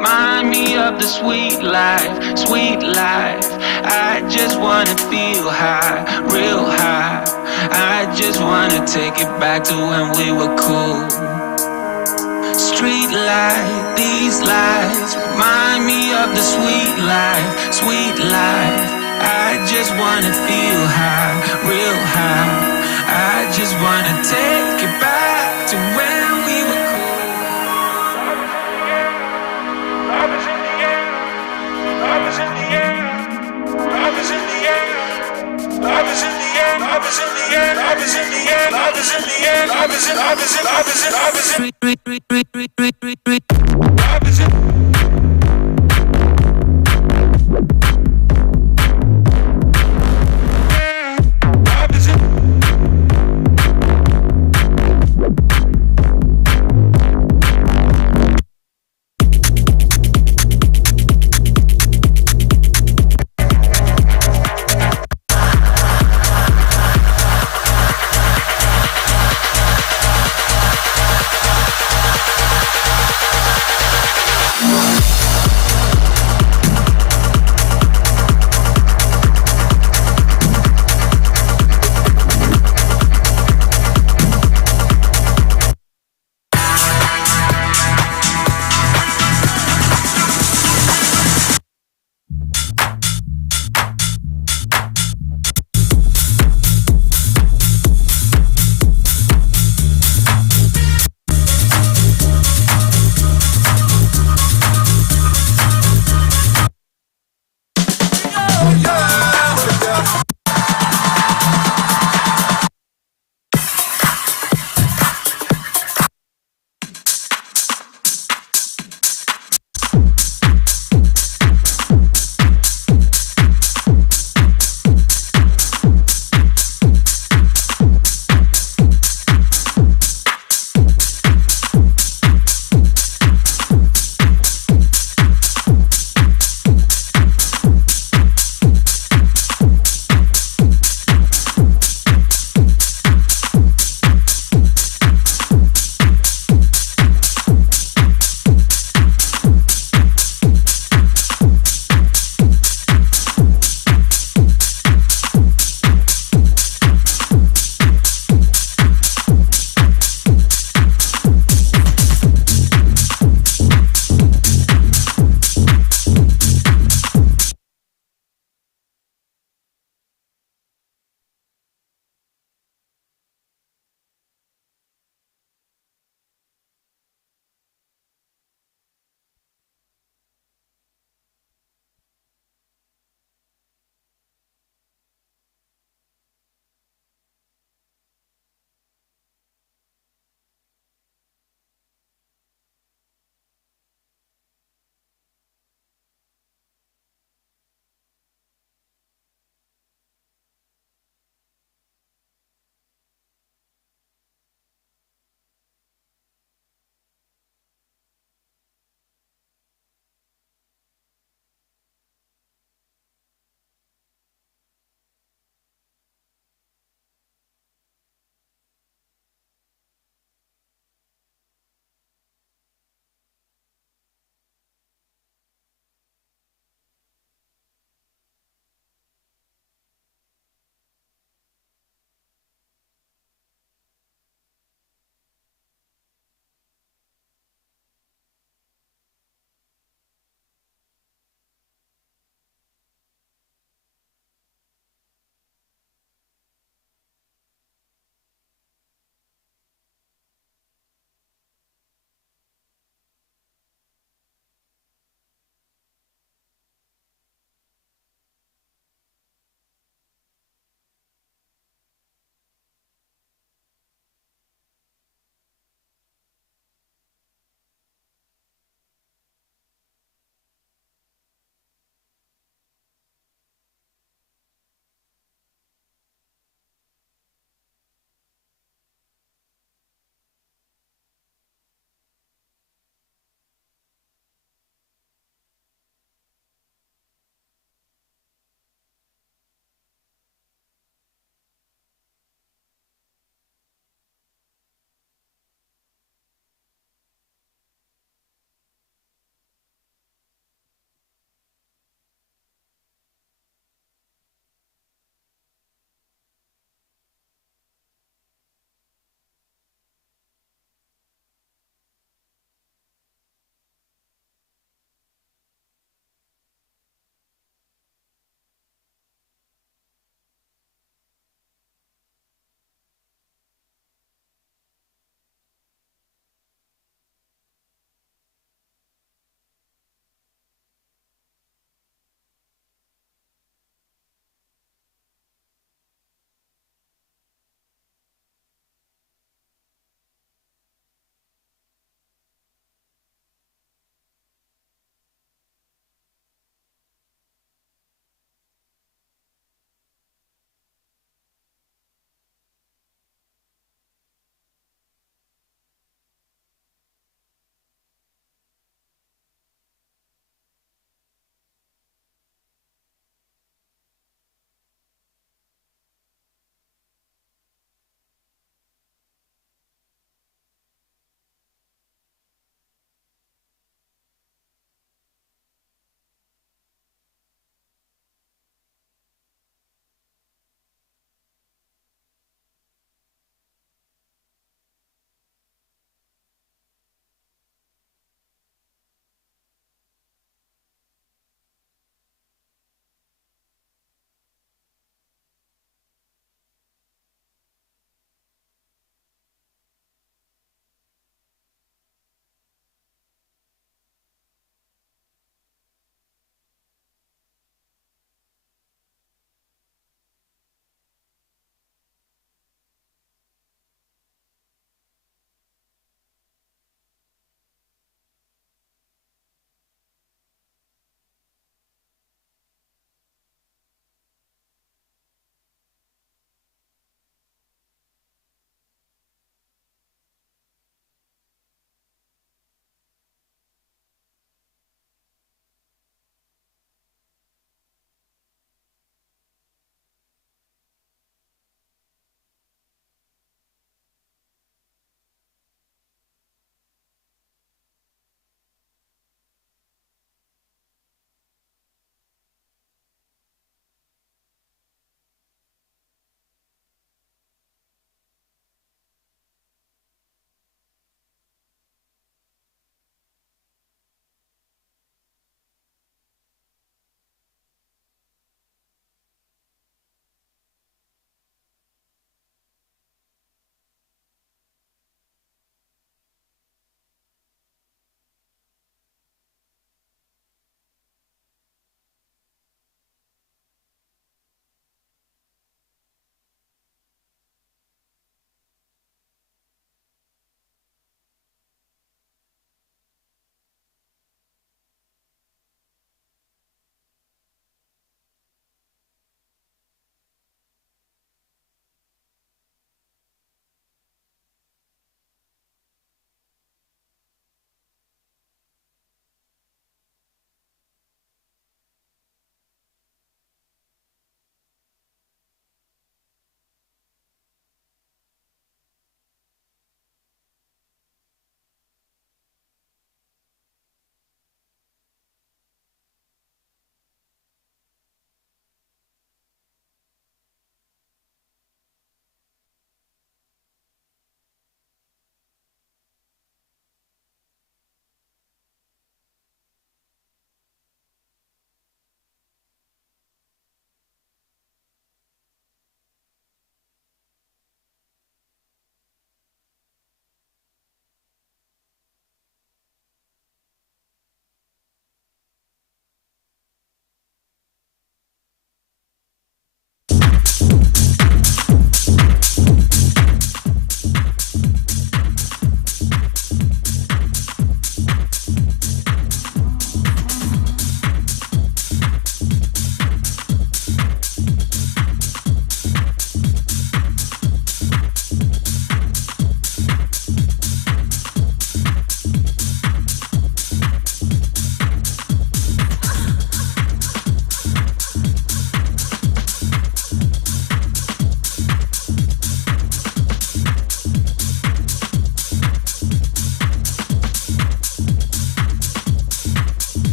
remind me of the sweet life, sweet life. I just wanna feel high, real high. I just wanna take it back to when we were cool. Street light, these lights remind me of the sweet life, sweet life. I just wanna feel high, real high. I just wanna take it back to when we were cool. Love is in the air, love is in the air, love is in the air, love is in the air, love is in the air, love is in the air, love is in the air, love is in, love is in, love is in, love is in, love is in.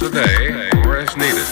once a day or as needed.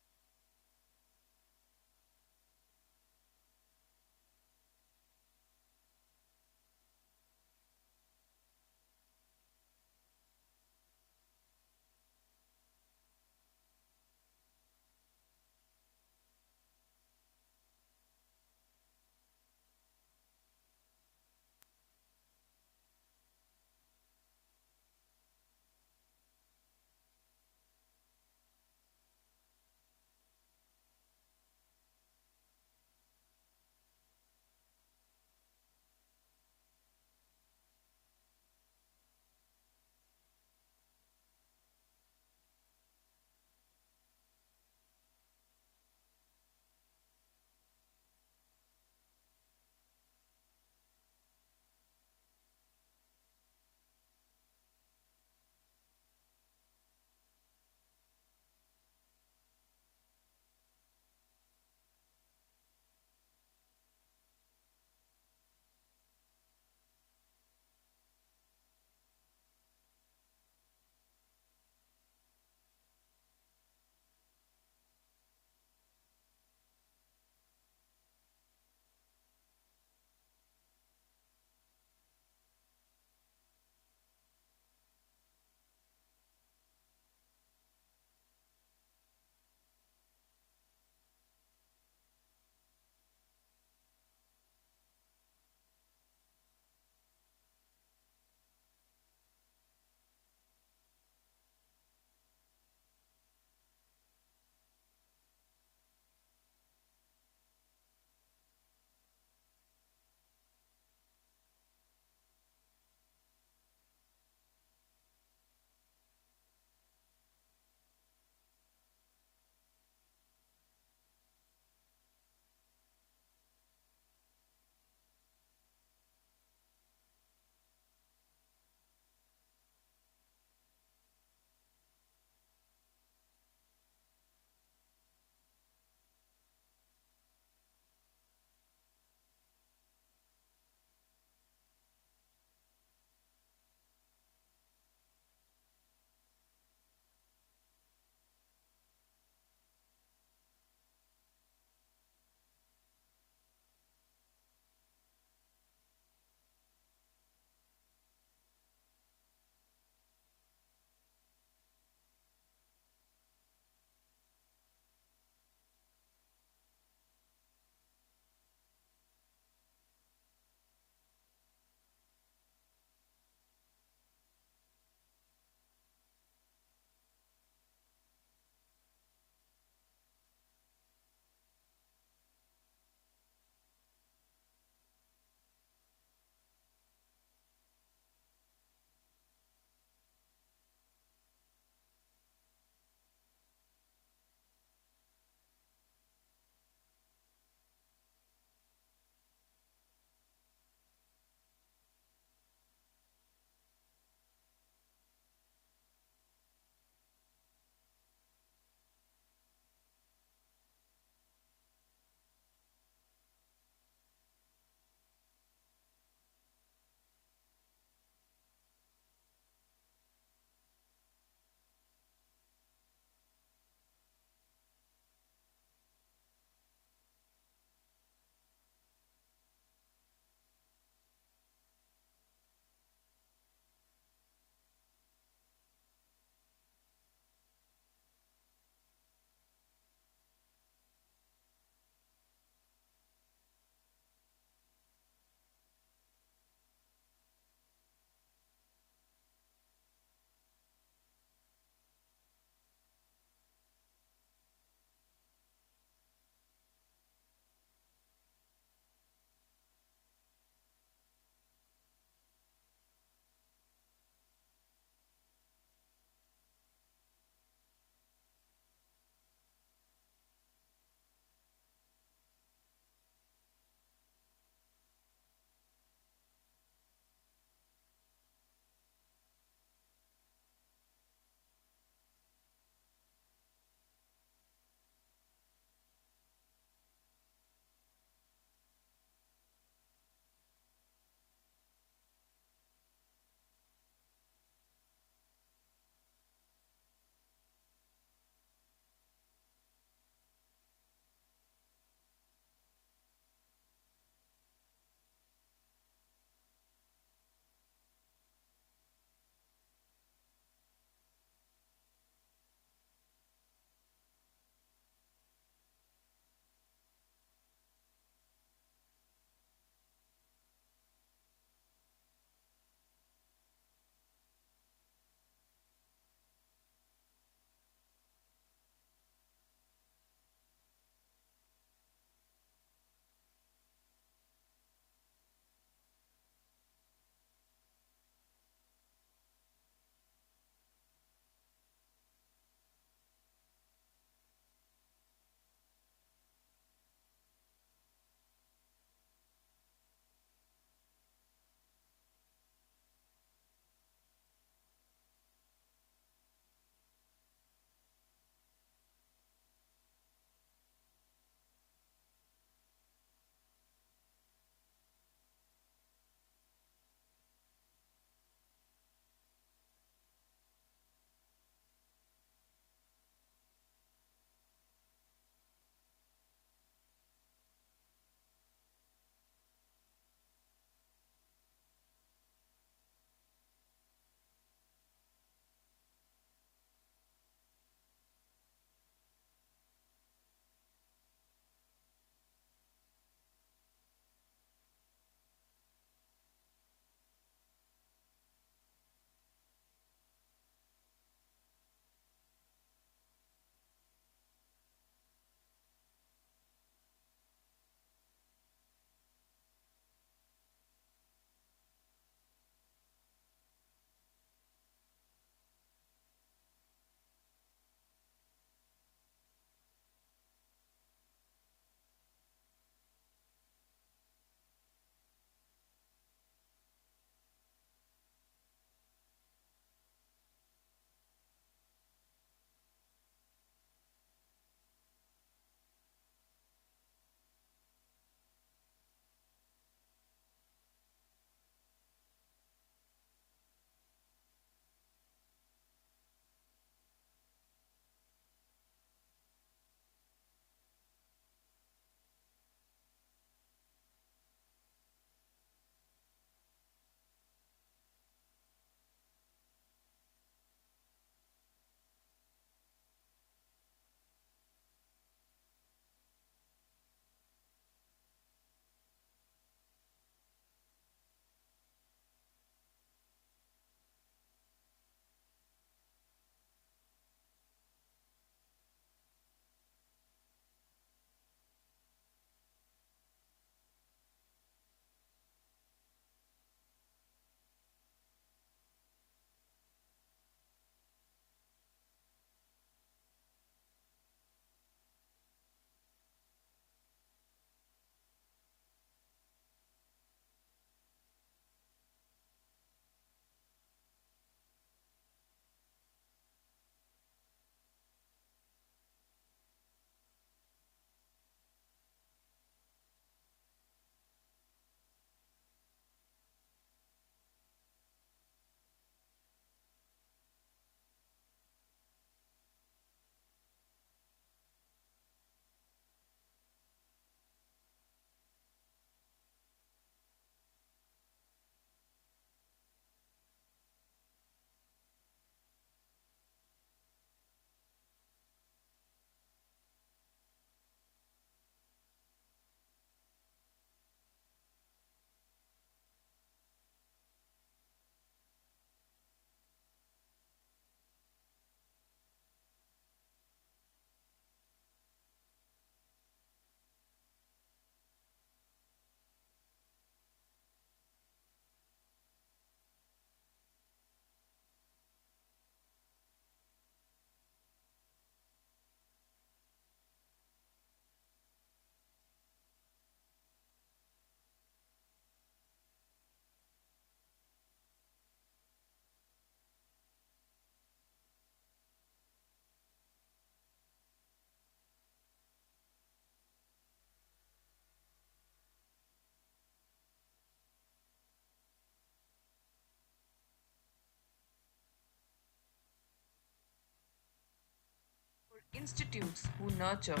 institutes who nurture,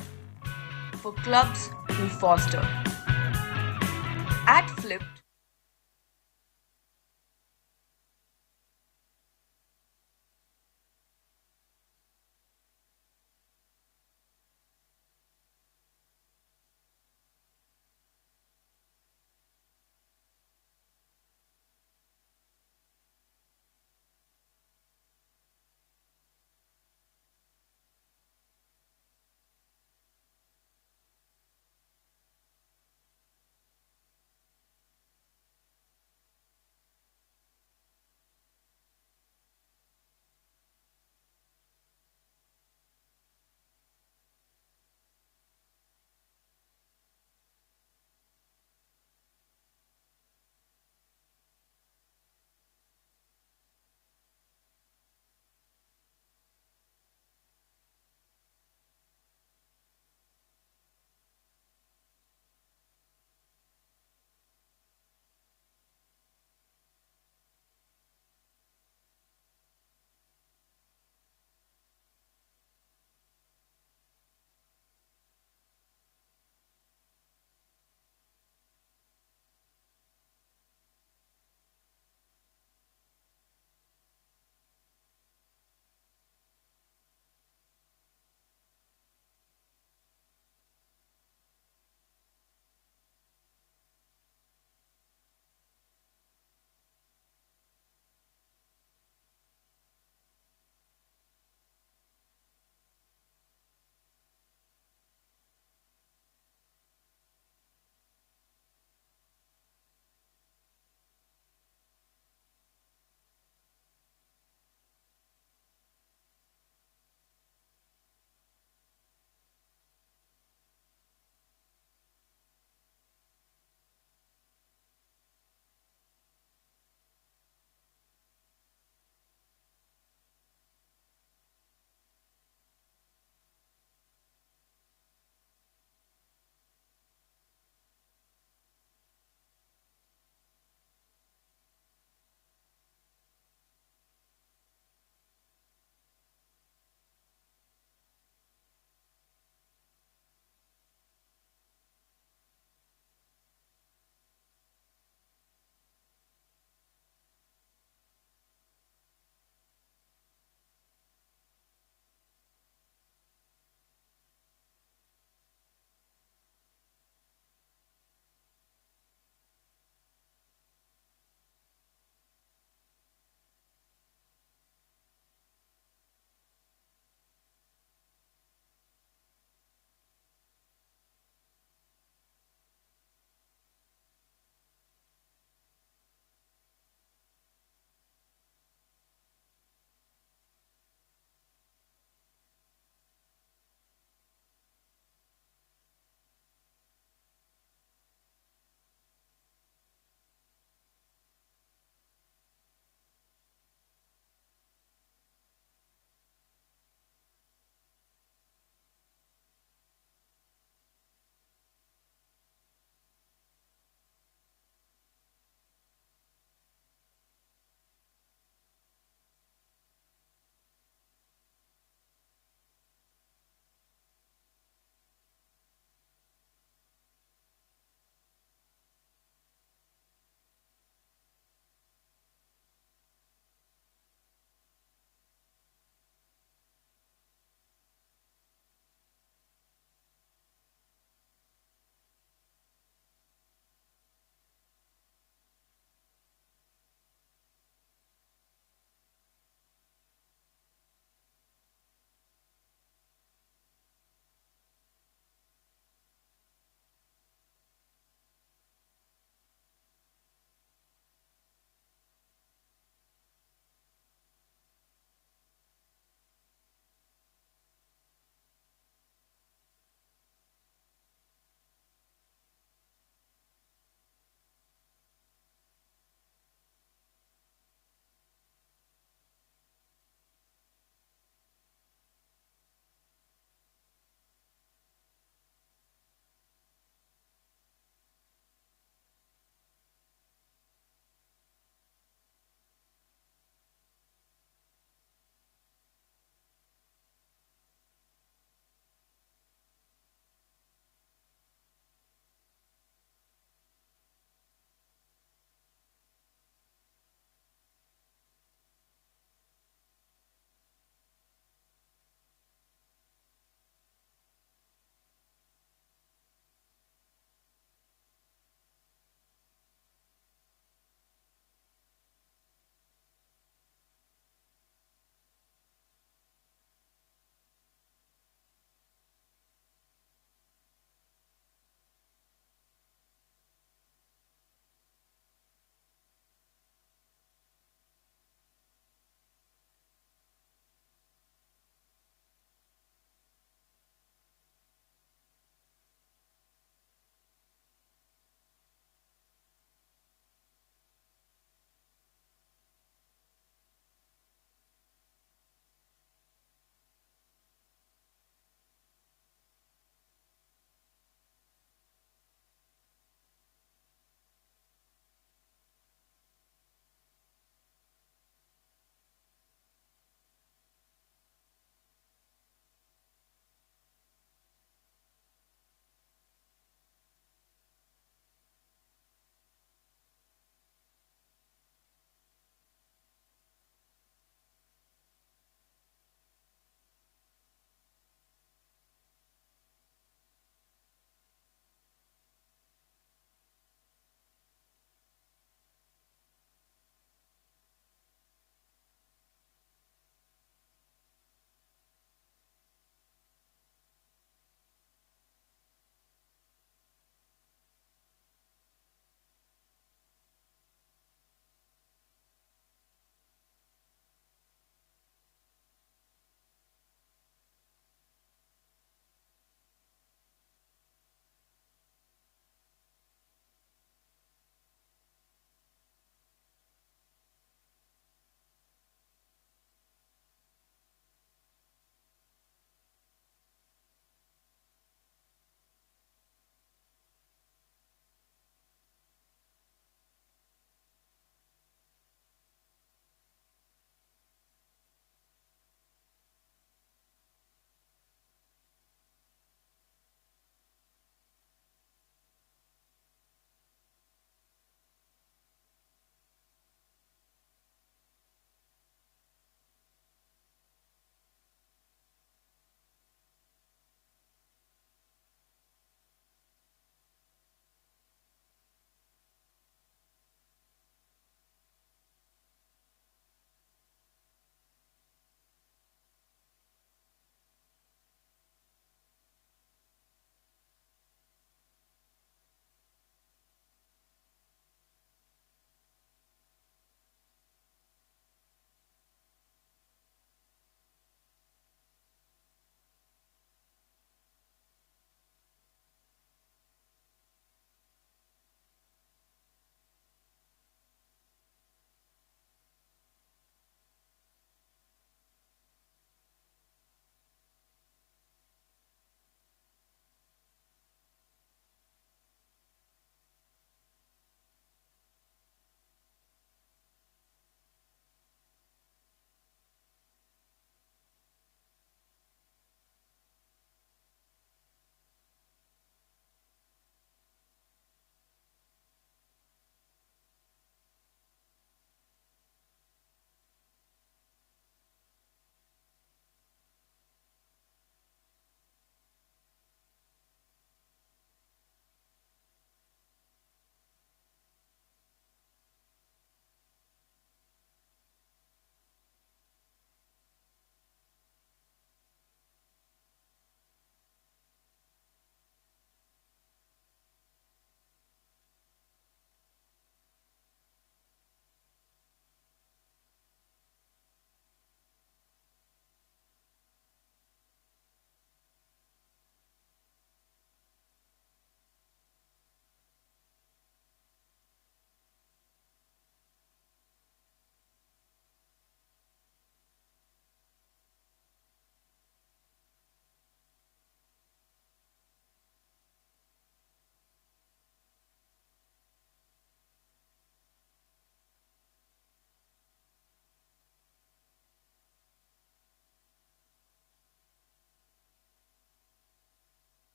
for clubs who foster. At Phylpt,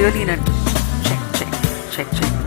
really in a check.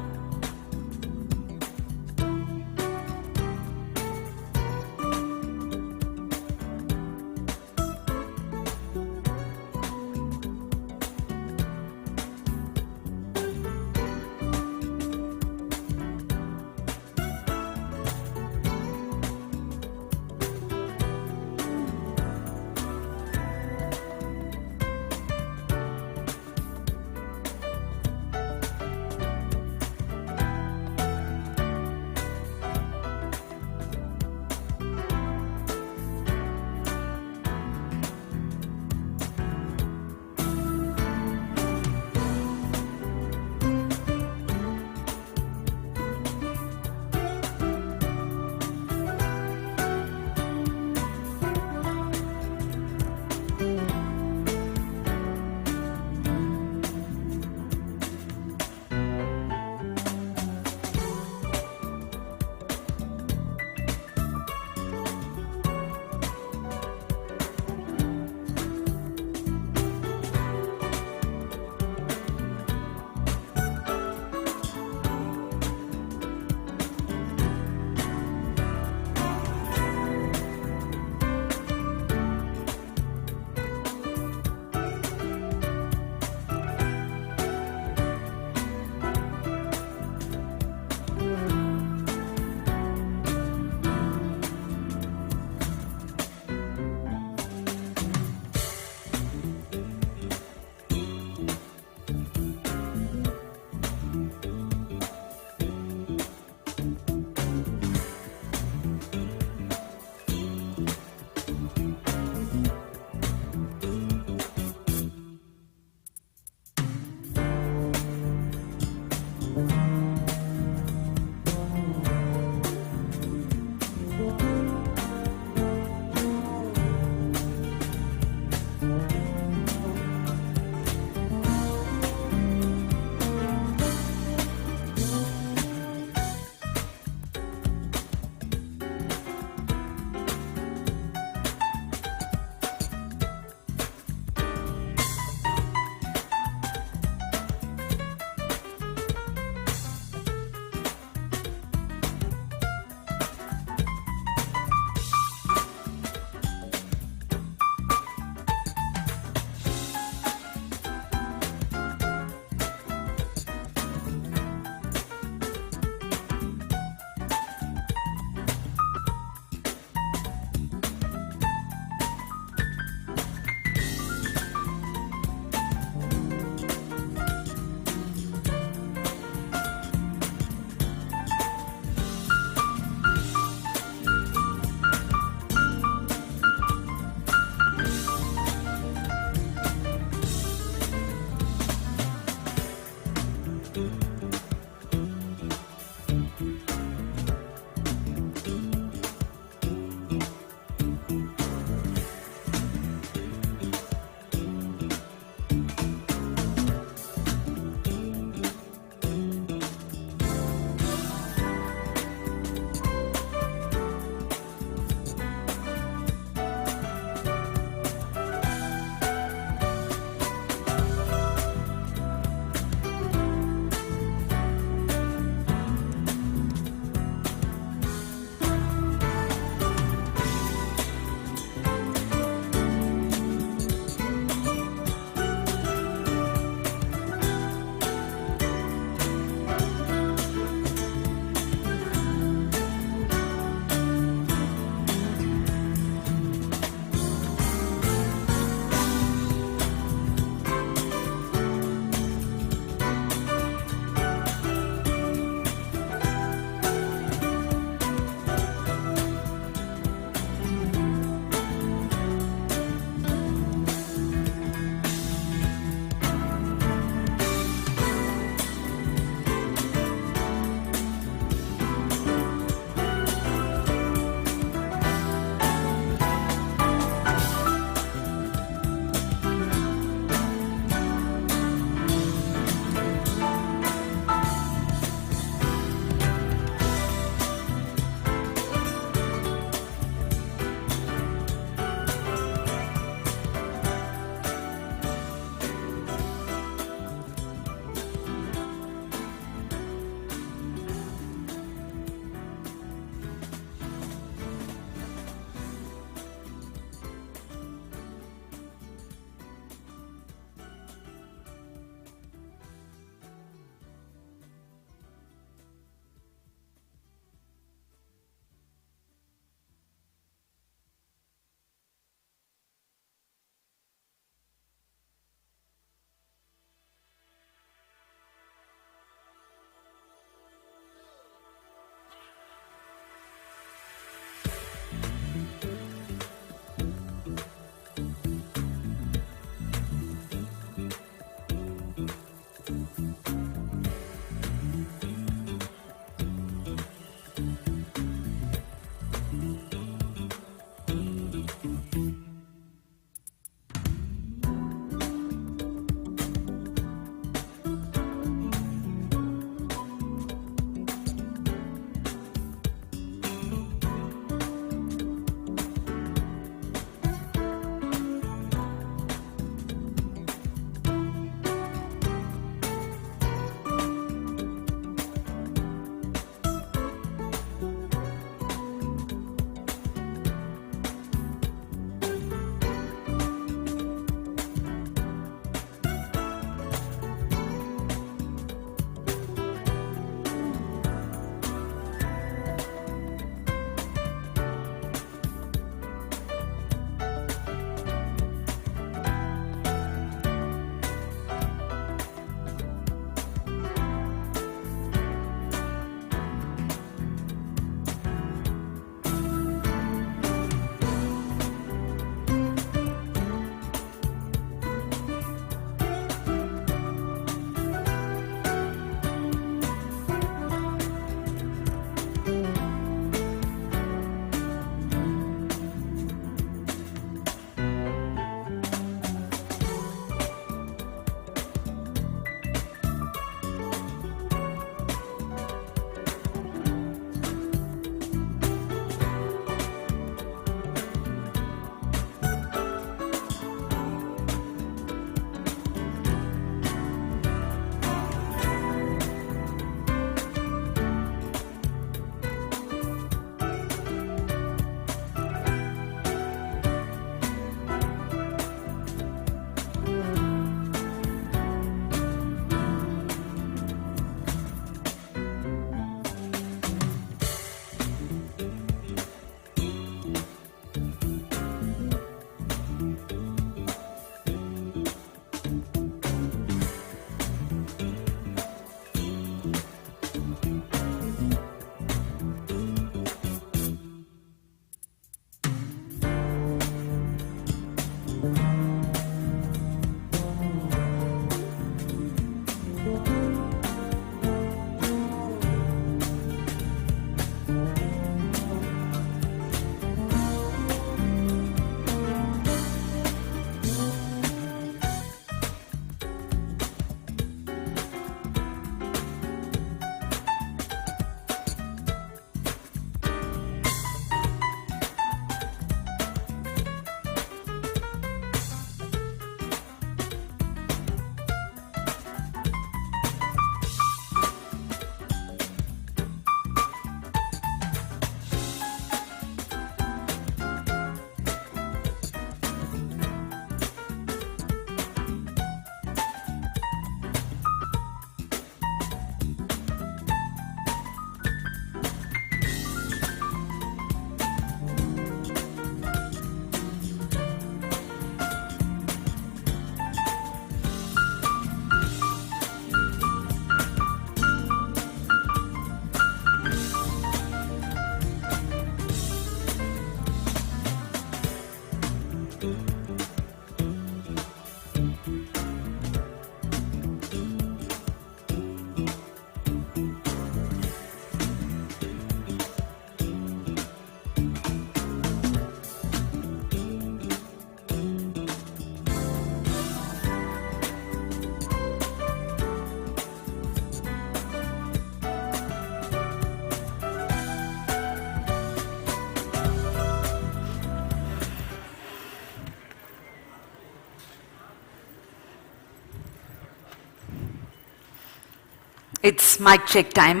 It's mic check time.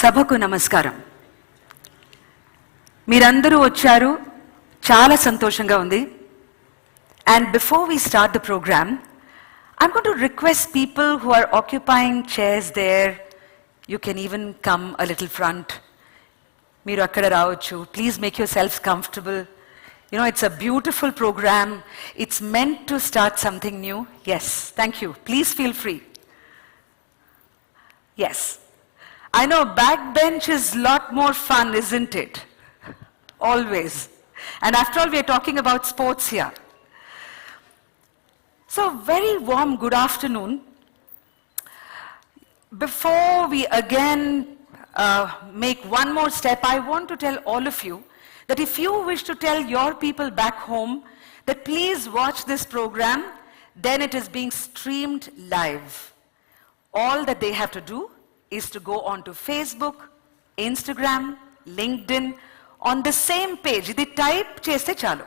సభకు నమస్కారం. మీరందరూ వచ్చారు, చాలా సంతోషంగా ఉంది. And before we start the program, I'm going to request people who are occupying chairs there, you can even come a little front. మీరు అక్కడ రావచ్చు. Please make yourselves comfortable. You know, it's a beautiful program. It's meant to start something new. Yes, thank you. Please feel free. Yes. I know backbench is a lot more fun, isn't it? Always. And after all, we're talking about sports here. So, very warm good afternoon. Before we again make one more step, I want to tell all of you that if you wish to tell your people back home that please watch this program, then it is being streamed live. All that they have to do is to go onto Facebook, Instagram, LinkedIn, on the same page. They type cheste chalo.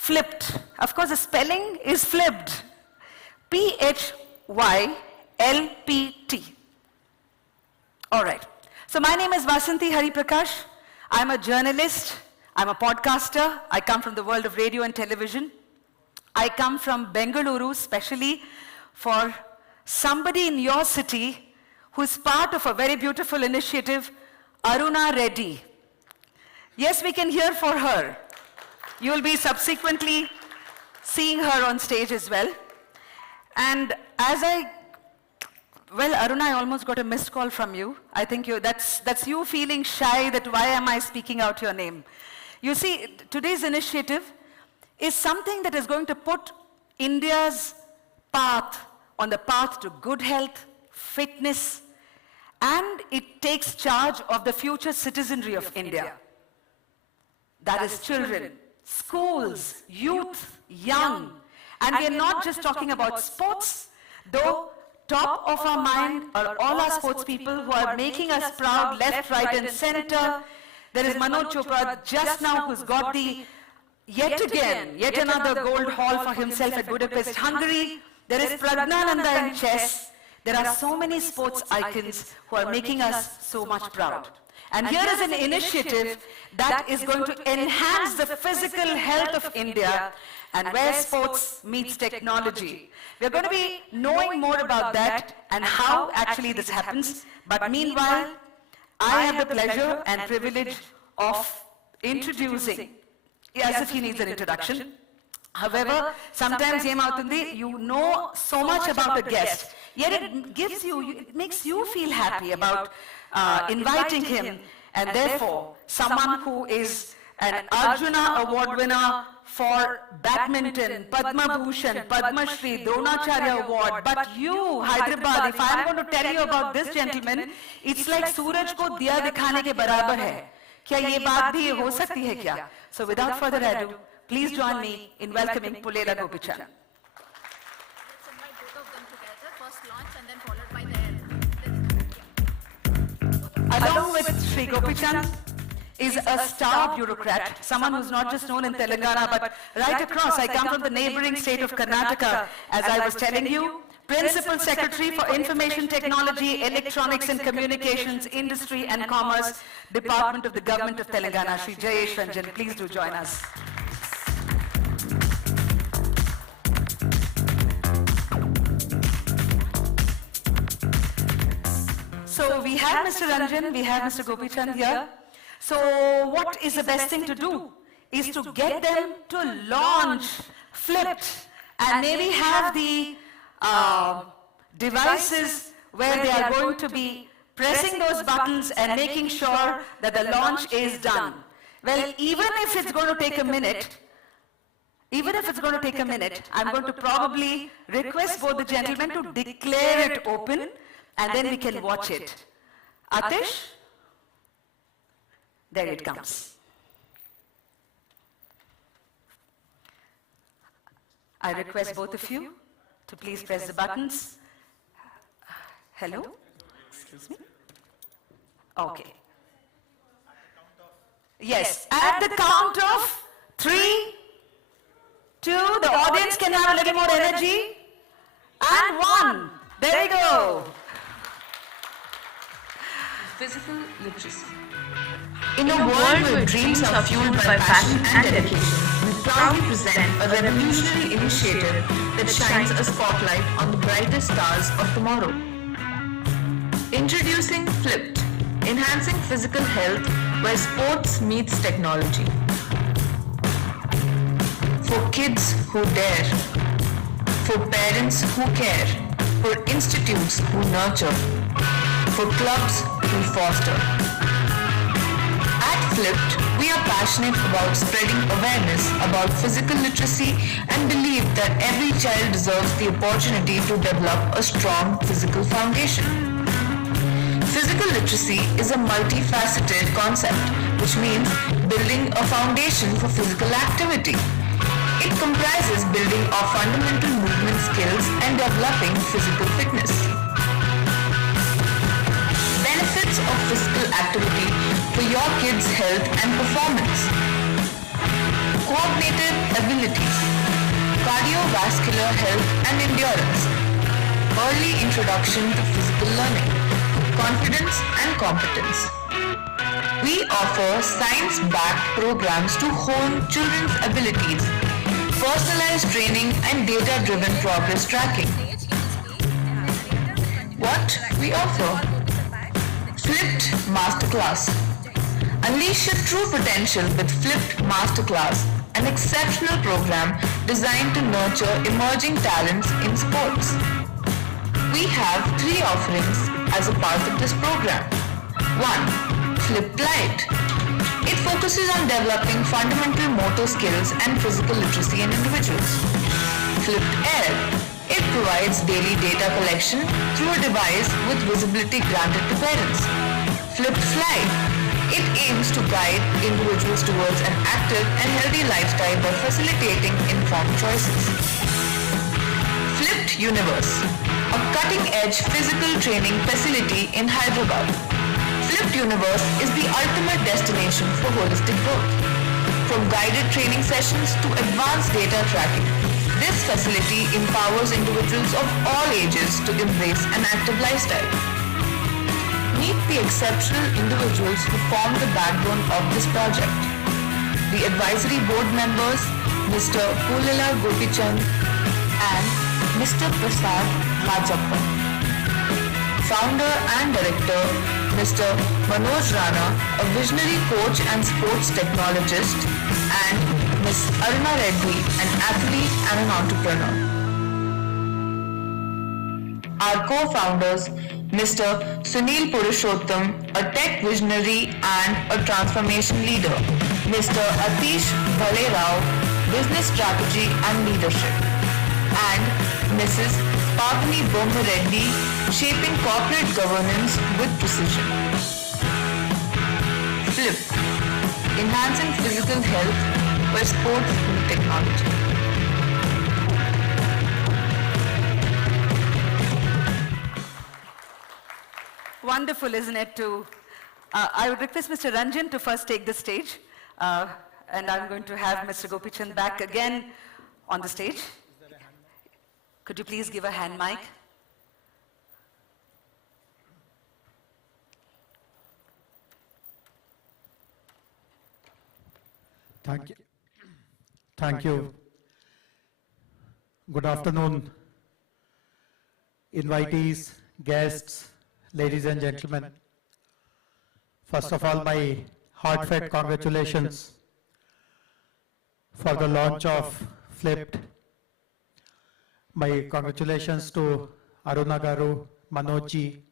Phylpt. Of course, the spelling is flipped. P-H-Y-L-P-T. All right. So my name is Vasanthi Hariprakash. I'm a journalist. I'm a podcaster. I come from the world of radio and television. I come from Bengaluru, specially for somebody in your city who is part of a very beautiful initiative, Aruna Reddy. Yes, we can hear for her. You will be subsequently seeing her on stage as well. And Aruna, I almost got a missed call from you. I think that's you feeling shy that why am I speaking out your name? You see, today's initiative is something that is going to put India's path on the path to good health, fitness, and it takes charge of the future citizenry of India. That is children, schools, youth, young. And we are not just talking about sports, though top of our mind are all our sports people who are making us proud left, right and center. There is Manoj Chopra just now who's got the yet another gold haul for himself at Budapest, Hungary. There is Pragnananda in chess. There are so many sports icons who are making us so much proud. And here is an initiative that is going to enhance the physical health of India and where sports meets technology. We're going to be knowing more about that and how actually this happens. But meanwhile, I have the pleasure and privilege of introducing, as if he needs an introduction. However, sometimes you know so much about a guest, yet it makes you feel happy about inviting him, and therefore someone who is an Arjuna Award winner for badminton, Padma Bhushan, Padma Shri, Dronacharya Award. But you, Hyderabad, if I am going to tell you about this gentleman, it's like Suraj ko diya dikhane ke barabar hai. Kya ye baat bhi ho sakti hai kya? So without further ado, please join me in welcoming Pulela Gopichan. Along with Sri Gopichan is a star bureaucrat, someone who's not just known in Telangana, but right across. I come from the neighboring state of Karnataka, as I was telling you. Principal Secretary for Information Technology, Electronics and Communications, Industry and Commerce, Department of the Government of Telangana, Sri Jayesh Ranjan. Please do join us. So we have Mr. Ranjan, we have Mr. Gopichan here. So what is the best thing to do is to get them to launch Phylpt and maybe have the devices where they are going to be pressing those buttons and making sure that the launch is done. Well, even if it's going to take a minute, I'm going to probably request both the gentlemen to declare it open and then we can watch it. Atish? There it comes. I request both of you to please press the buttons. Hello? Excuse me? Okay. Yes, at the count of 3, 2, the audience can have a little more energy. And 1. There we go. Physical literacy. In a world where dreams are fueled by passion and dedication, we proudly present a revolutionary initiative that shines a spotlight on the brightest stars of tomorrow. Introducing Phylpt, enhancing physical health where sports meets technology. For kids who dare, for parents who care, for institutes who nurture, for clubs who foster. At Phylpt, we are passionate about spreading awareness about physical literacy and believe that every child deserves the opportunity to develop a strong physical foundation. Physical literacy is a multifaceted concept, which means building a foundation for physical activity. It comprises building of fundamental movement skills and developing physical fitness. Benefits of physical activity for your kids' health and performance. Cognitive abilities, cardiovascular health and endurance, early introduction to physical learning, confidence and competence. We offer science-backed programs to hone children's abilities, personalized training and data-driven progress tracking. What we offer? Phylpt Masterclass. Unleash your true potential with Phylpt Masterclass, an exceptional program designed to nurture emerging talents in sports. We have 3 offerings as a part of this program. 1. Phylpt Lite. It focuses on developing fundamental motor skills and physical literacy in individuals. Phylpt Air. It provides daily data collection through a device with visibility granted to parents. Phylpt Fly. It aims to guide individuals towards an active and healthy lifestyle by facilitating informed choices. Phylpt Universe, a cutting-edge physical training facility in Hyderabad. Phylpt Universe is the ultimate destination for holistic growth. From guided training sessions to advanced data tracking, this facility empowers individuals of all ages to embrace an active lifestyle. Meet the exceptional individuals who form the backbone of this project. The advisory board members, Mr. Pulala Gopichand and Mr. Prasad Majappa. Founder and Director, Mr. Manoj Rana, a visionary coach and sports technologist, and Ms. Aruna Reddy, an athlete and an entrepreneur. Our co-founders, Mr. Sunil Purushottam, a tech visionary and a transformation leader, Mr. Atish Bhalerao, business strategy and leadership, and Mrs. Pavani Bomba Reddy, shaping corporate governance with precision. Phylpt, enhancing physical health by sports and technology. Wonderful, isn't it? I would request Mr. Ranjan to first take the stage, and I'm going to have Mr. Gopichand back again on the stage. Could you please give a hand mic? Thank you. Thank you. Good afternoon, invitees, guests, ladies and gentlemen. First of all, my heartfelt congratulations for the launch of Phylpt. My congratulations to Aruna Garu, Manoj ji,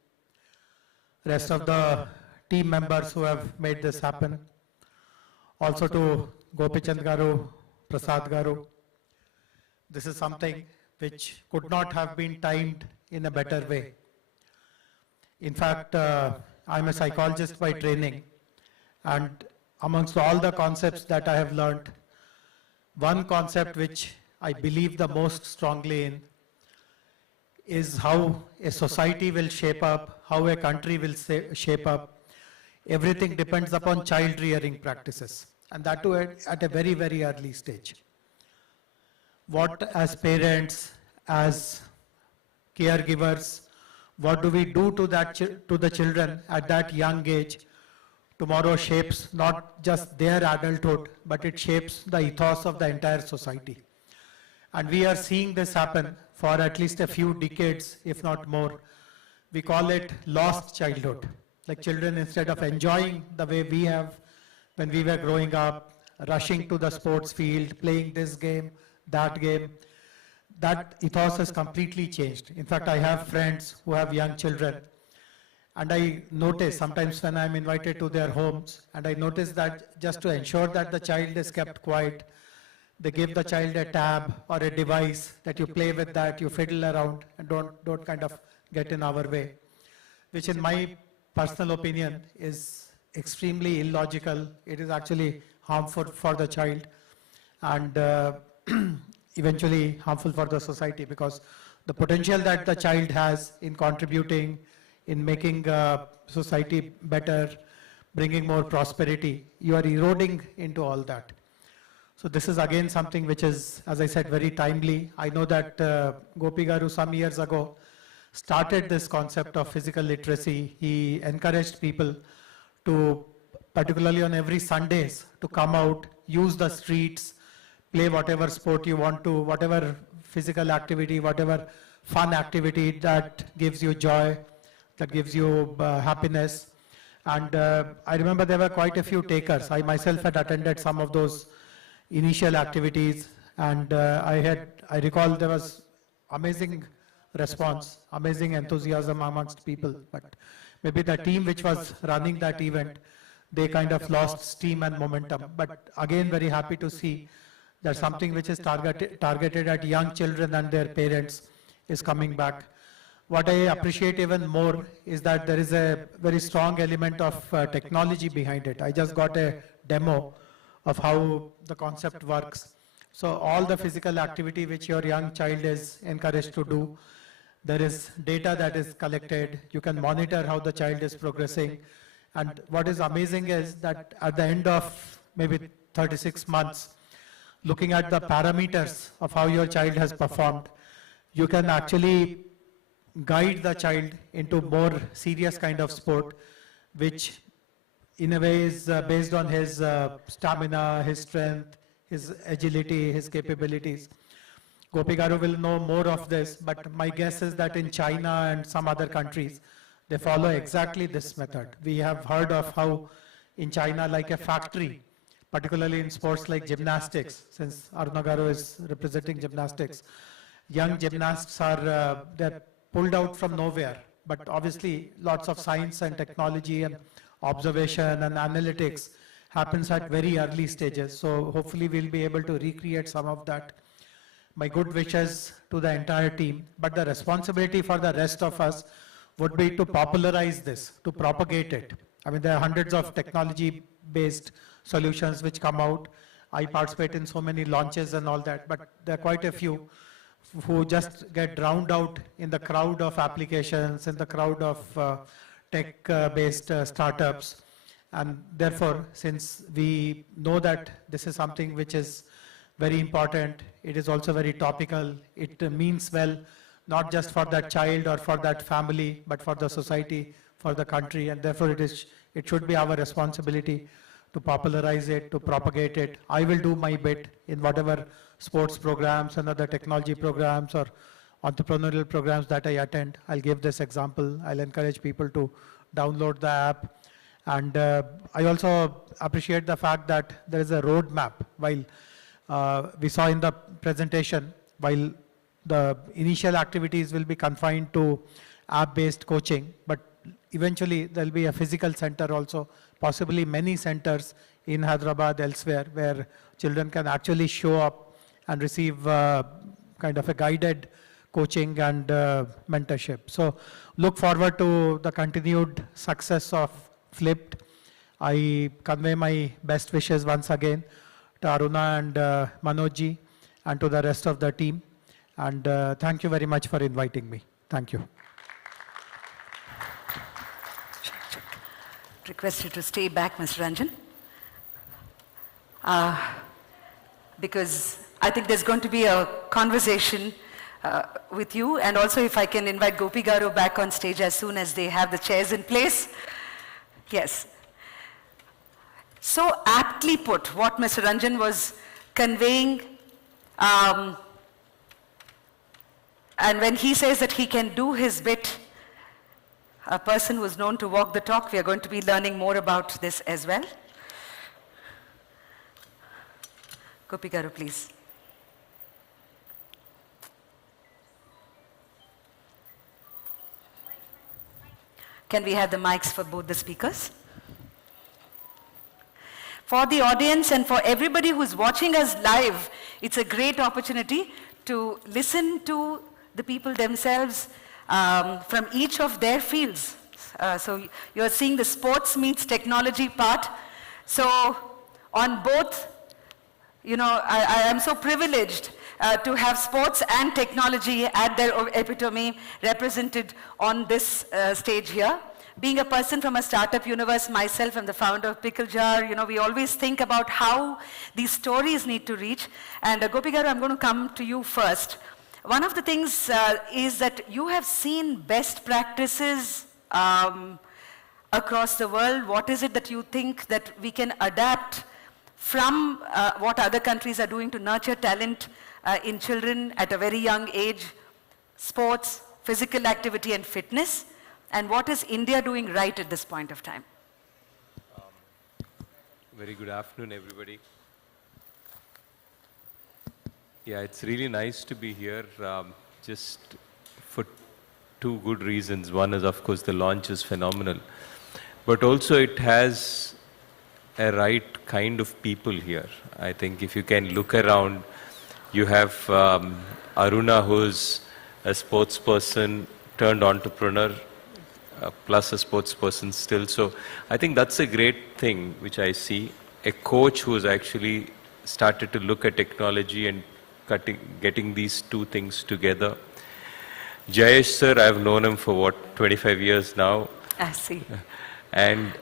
rest of the team members who have made this happen. Also to Gopichand Garu, Prasad Garu. This is something which could not have been timed in a better way. In fact, I'm a psychologist by training, and amongst all the concepts that I have learned, one concept which I believe the most strongly in is how a society will shape up, how a country will shape up. Everything depends upon child rearing practices, and that too at a very, very early stage. What as parents, as caregivers, what do we do to the children at that young age? Tomorrow shapes not just their adulthood, but it shapes the ethos of the entire society. And we are seeing this happen for at least a few decades, if not more. We call it lost childhood. Like children, instead of enjoying the way we have when we were growing up, rushing to the sports field, playing this game, that game, that ethos has completely changed. In fact, I have friends who have young children, And I notice sometimes when I'm invited to their homes, and I notice that just to ensure that the child is kept quiet, they give the child a tab or a device that you play with that, you fiddle around and don't kind of get in our way, which in my personal opinion is extremely illogical. It is actually harmful for the child and eventually harmful for the society, because the potential that the child has in contributing, in making society better, bringing more prosperity, you are eroding into all that. So this is again something which is, as I said, very timely. I know that Gopi Garu some years ago started this concept of physical literacy. He encouraged people to, particularly on every Sundays, to come out, use the streets, play whatever sport you want to, whatever physical activity, whatever fun activity that gives you joy, that gives you happiness. And I remember there were quite a few takers. I myself had attended some of those initial activities, and I recall there was amazing response, amazing enthusiasm amongst people. But maybe the team which was running that event, they kind of lost steam and momentum. But again, very happy to see that something which is targeted at young children and their parents is coming back. What I appreciate even more is that there is a very strong element of technology behind it. I just got a demo of how the concept works. So all the physical activity which your young child is encouraged to do, there is data that is collected. You can monitor how the child is progressing. And what is amazing is that at the end of maybe 36 months, looking at the parameters of how your child has performed, you can actually guide the child into more serious kind of sport, which in a way is based on his stamina, his strength, his agility, his capabilities. Gopi Garu will know more of this, but my guess is that in China and some other countries, they follow exactly this method. We have heard of how in China, like a factory, particularly in sports like gymnastics, since Aruna Garu is representing gymnastics, young gymnasts are they're pulled out from nowhere, but obviously lots of science and technology and observation and analytics happens at very early stages. So hopefully we'll be able to recreate some of that. My good wishes to the entire team, but the responsibility for the rest of us would be to popularize this, to propagate it. I mean, there are hundreds of technology-based solutions which come out. I participate in so many launches and all that, but there are quite a few who just get drowned out in the crowd of applications, in the crowd of tech-based startups. And therefore, since we know that this is something which is very important, it is also very topical, it means well, not just for that child or for that family, but for the society, for the country, and therefore it should be our responsibility to popularize it, to propagate it. I will do my bit in whatever sports programs and other technology programs or entrepreneurial programs that I attend. I'll give this example. I'll encourage people to download the app. And I also appreciate the fact that there is a roadmap. While we saw in the presentation, while the initial activities will be confined to app-based coaching, but eventually there'll be a physical center also, possibly many centers in Hyderabad, elsewhere, where children can actually show up and receive kind of a guided coaching and mentorship. So look forward to the continued success of Phylpt. I convey my best wishes once again to Aruna and Manoj and to the rest of the team. And thank you very much for inviting me. Thank you. Request you to stay back, Mr. Ranjan. Because I think there's going to be a conversation with you, and also if I can invite Gopi Garu back on stage as soon as they have the chairs in place. Yes. So aptly put, what Mr. Ranjan was conveying, and when he says that he can do his bit, a person who's known to walk the talk, we are going to be learning more about this as well. Gopi Garu, please. Can we have the mics for both the speakers? For the audience and for everybody who's watching us live, it's a great opportunity to listen to the people themselves from each of their fields. So you're seeing the sports meets technology part. So on both, you know, I am so privileged to have sports and technology at their epitome represented on this stage here. Being a person from a startup universe myself and the founder of Pickle Jar, you know, we always think about how these stories need to reach. And Gopi Garu, I'm going to come to you first. One of the things is that you have seen best practices across the world. What is it that you think that we can adapt from what other countries are doing to nurture talent in children at a very young age, sports, physical activity and fitness? And what is India doing right at this point of time? Very good afternoon, everybody. Yeah, it's really nice to be here, just for two good reasons. One is, of course, the launch is phenomenal, but also it has a right kind of people here. I think if you can look around, you have Aruna, who's a sports person turned entrepreneur, plus a sports person still. So I think that's a great thing which I see. A coach who's actually started to look at technology and getting these two things together. Jayesh sir, I've known him for what, 25 years now. I see. And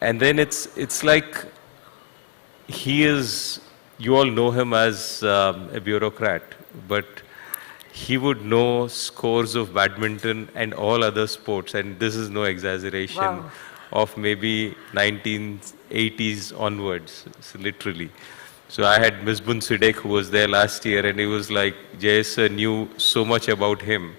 then it's like he is, you all know him as a bureaucrat, but he would know scores of badminton and all other sports, and this is no exaggeration, wow, of maybe 1980s onwards, so literally. So I had Misbun Sidek who was there last year, and he was like, Jay sir knew so much about him.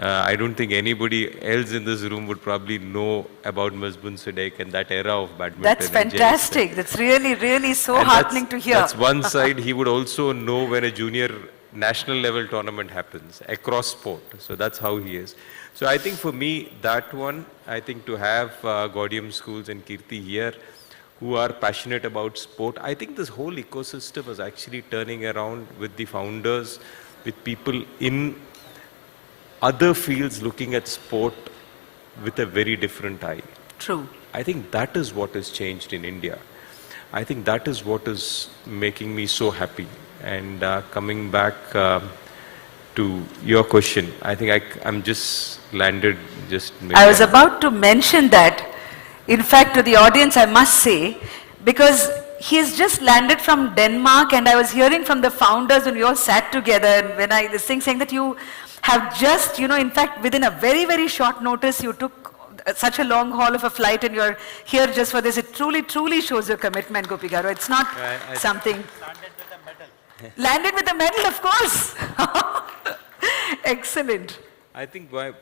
I don't think anybody else in this room would probably know about Misbun Sidek and that era of badminton. That's fantastic. That's really, really so and heartening to hear. That's one side. He would also know when a junior national level tournament happens across sport. So that's how he is. So I think for me, that one, I think to have Gaudium schools and Kirti here who are passionate about sport, I think this whole ecosystem is actually turning around with the founders, with people in other fields looking at sport with a very different eye. True. I think that is what has changed in India. I think that is what is making me so happy. And coming back to your question, I think I'm just landed just maybe. I was about to mention that. In fact, to the audience, I must say, because he's just landed from Denmark, and I was hearing from the founders when we all sat together, and when this thing saying that you have just, you know, in fact, within a very, very short notice, you took such a long haul of a flight and you're here just for this. It truly, truly shows your commitment, Gopi Garu. It's not something. Landed with a medal, of course. Excellent. I think why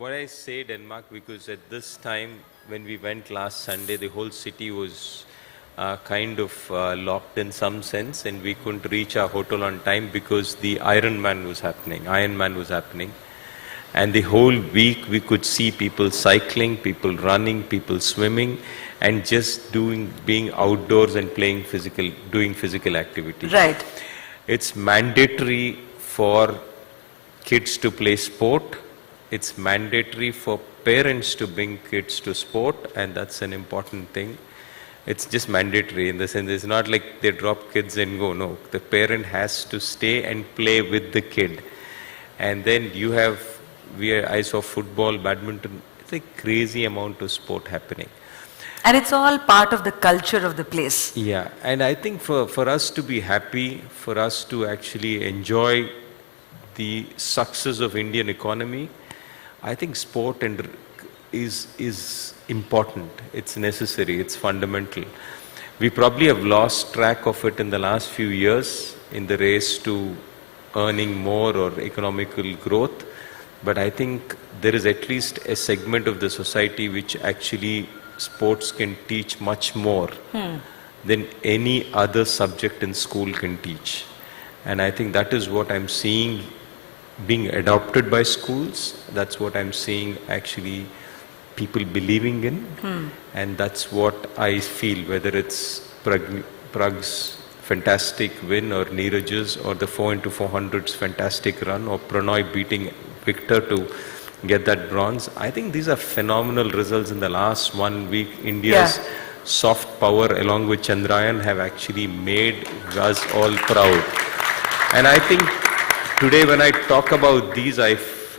I say Denmark, because at this time, when we went last Sunday, the whole city was kind of locked in some sense, and we couldn't reach our hotel on time because the Ironman was happening. And the whole week we could see people cycling, people running, people swimming, and just being outdoors and doing physical activity. Right. It's mandatory for kids to play sport. It's mandatory for parents to bring kids to sport, and that's an important thing. It's just mandatory in the sense it's not like they drop kids and go. No, the parent has to stay and play with the kid. And then I saw football, badminton. It's a crazy amount of sport happening. And it's all part of the culture of the place. Yeah, and I think for us to be happy, for us to actually enjoy the success of Indian economy, I think sport is important. It's necessary. It's fundamental. We probably have lost track of it in the last few years in the race to earning more or economical growth. But I think there is at least a segment of the society which actually sports can teach much more than any other subject in school can teach. And I think that is what I'm seeing being adopted by schools. That's what I'm seeing actually people believing in. And that's what I feel, whether it's Prag's fantastic win or Neeraj's or the 4x400's fantastic run or Prannoy beating Victor to get that bronze. I think these are phenomenal results in the last 1 week. India's soft power along with Chandrayaan have actually made us all proud. And I think today when I talk about these, I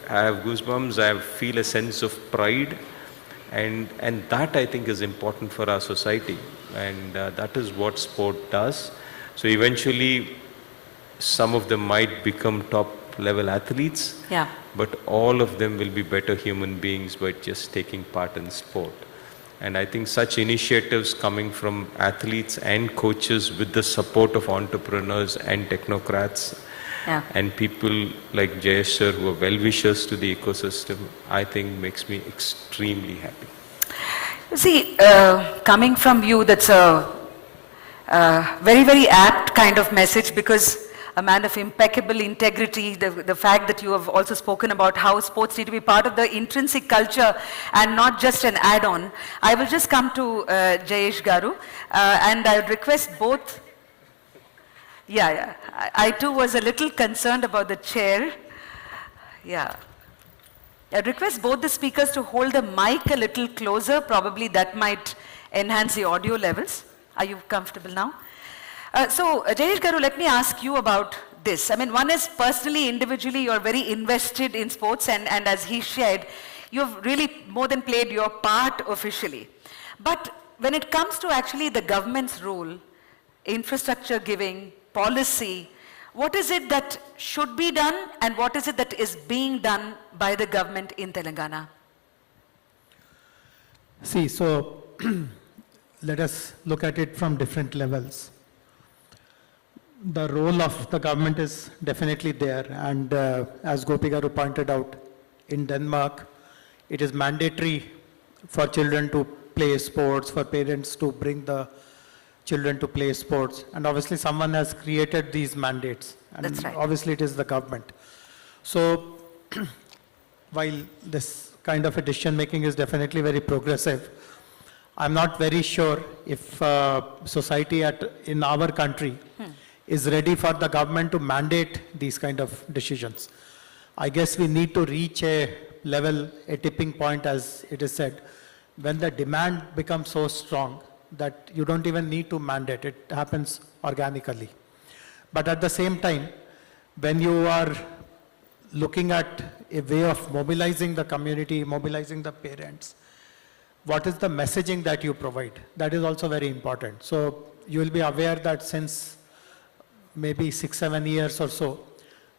have goosebumps, I feel a sense of pride. And that I think is important for our society. And that is what sport does. So eventually, some of them might become top level athletes. Yeah. But all of them will be better human beings by just taking part in sport. And I think such initiatives coming from athletes and coaches with the support of entrepreneurs and technocrats and people like Jayesh sir who are well-wishers to the ecosystem, I think makes me extremely happy. See, coming from you, that's a very, very apt kind of message, because a man of impeccable integrity, the fact that you have also spoken about how sports need to be part of the intrinsic culture and not just an add-on. I will just come to Jayesh Garu, and I would request both. I too was a little concerned about the chair. I request both the speakers to hold the mic a little closer. Probably that might enhance the audio levels. Are you comfortable now? So, Jayesh Garu, let me ask you about this. I mean, one is personally, individually, you're very invested in sports, and as he shared, you've really more than played your part officially. But when it comes to actually the government's role, infrastructure giving, policy, what is it that should be done, and what is it that is being done by the government in Telangana? See, so let us look at it from different levels. The role of the government is definitely there, and as Gopi Garu pointed out, in Denmark, it is mandatory for children to play sports, for parents to bring the children to play sports, and obviously someone has created these mandates, and That's right. obviously it is the government. So while this kind of a decision making is definitely very progressive, I'm not very sure if society in our country is ready for the government to mandate these kind of decisions. I guess we need to reach a level, a tipping point, as it is said, when the demand becomes so strong that you don't even need to mandate, it happens organically. But at the same time, when you are looking at a way of mobilizing the community, mobilizing the parents, what is the messaging that you provide? That is also very important. So you will be aware that since maybe 6-7 years or so,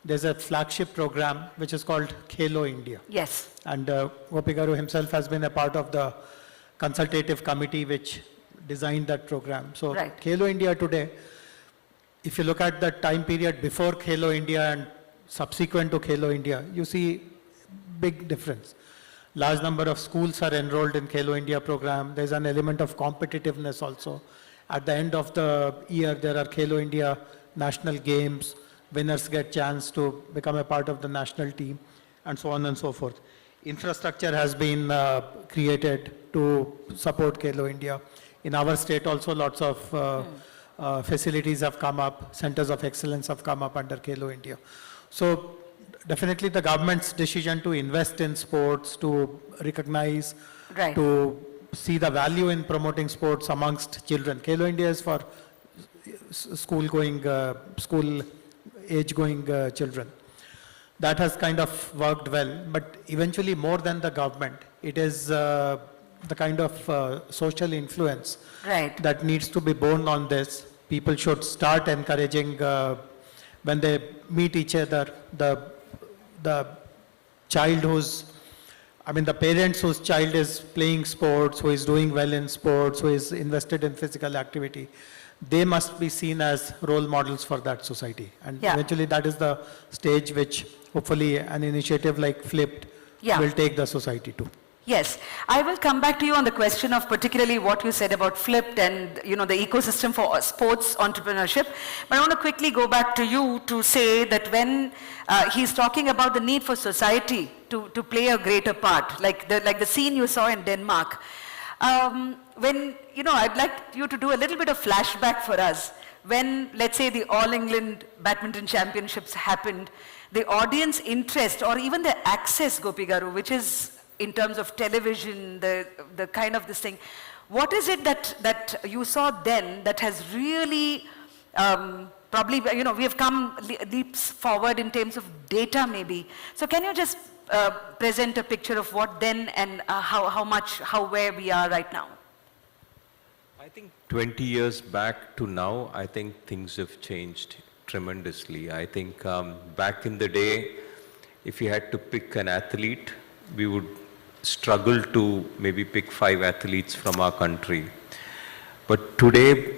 there's a flagship program which is called Khelo India. Yes. And Gopi Garu himself has been a part of the consultative committee which designed that program. So Khelo India today, if you look at the time period before Khelo India and subsequent to Khelo India, you see big difference. Large number of schools are enrolled in Khelo India program. There's an element of competitiveness also. At the end of the year, there are Khelo India national games. Winners get chance to become a part of the national team, and so on and so forth. Infrastructure has been created to support Khelo India. In our state also, lots of facilities have come up, centers of excellence have come up under Khelo India. So definitely the government's decision to invest in sports, to recognize, to see the value in promoting sports amongst children. Khelo India is for school age going children. That has kind of worked well, but eventually more than the government, it is the kind of social influence that needs to be borne on this. People should start encouraging when they meet each other, the child the parents whose child is playing sports, who is doing well in sports, who is invested in physical activity, they must be seen as role models for that society. And eventually that is the stage which hopefully an initiative like Phylpt will take the society to. Yes, I will come back to you on the question of particularly what you said about Phylpt and the ecosystem for sports entrepreneurship. But I want to quickly go back to you to say that when he's talking about the need for society to play a greater part, like the scene you saw in Denmark, when I'd like you to do a little bit of flashback for us. When, let's say, the All England Badminton Championships happened, the audience interest or even the access, Gopi Garu, which is in terms of television, the kind of this thing, what is it that you saw then that has really probably, we have come leaps forward in terms of data maybe. So can you just present a picture of what then and where we are right now? I think 20 years back to now, I think things have changed tremendously. I think back in the day, if you had to pick an athlete, we would struggle to maybe pick 5 athletes from our country. But today,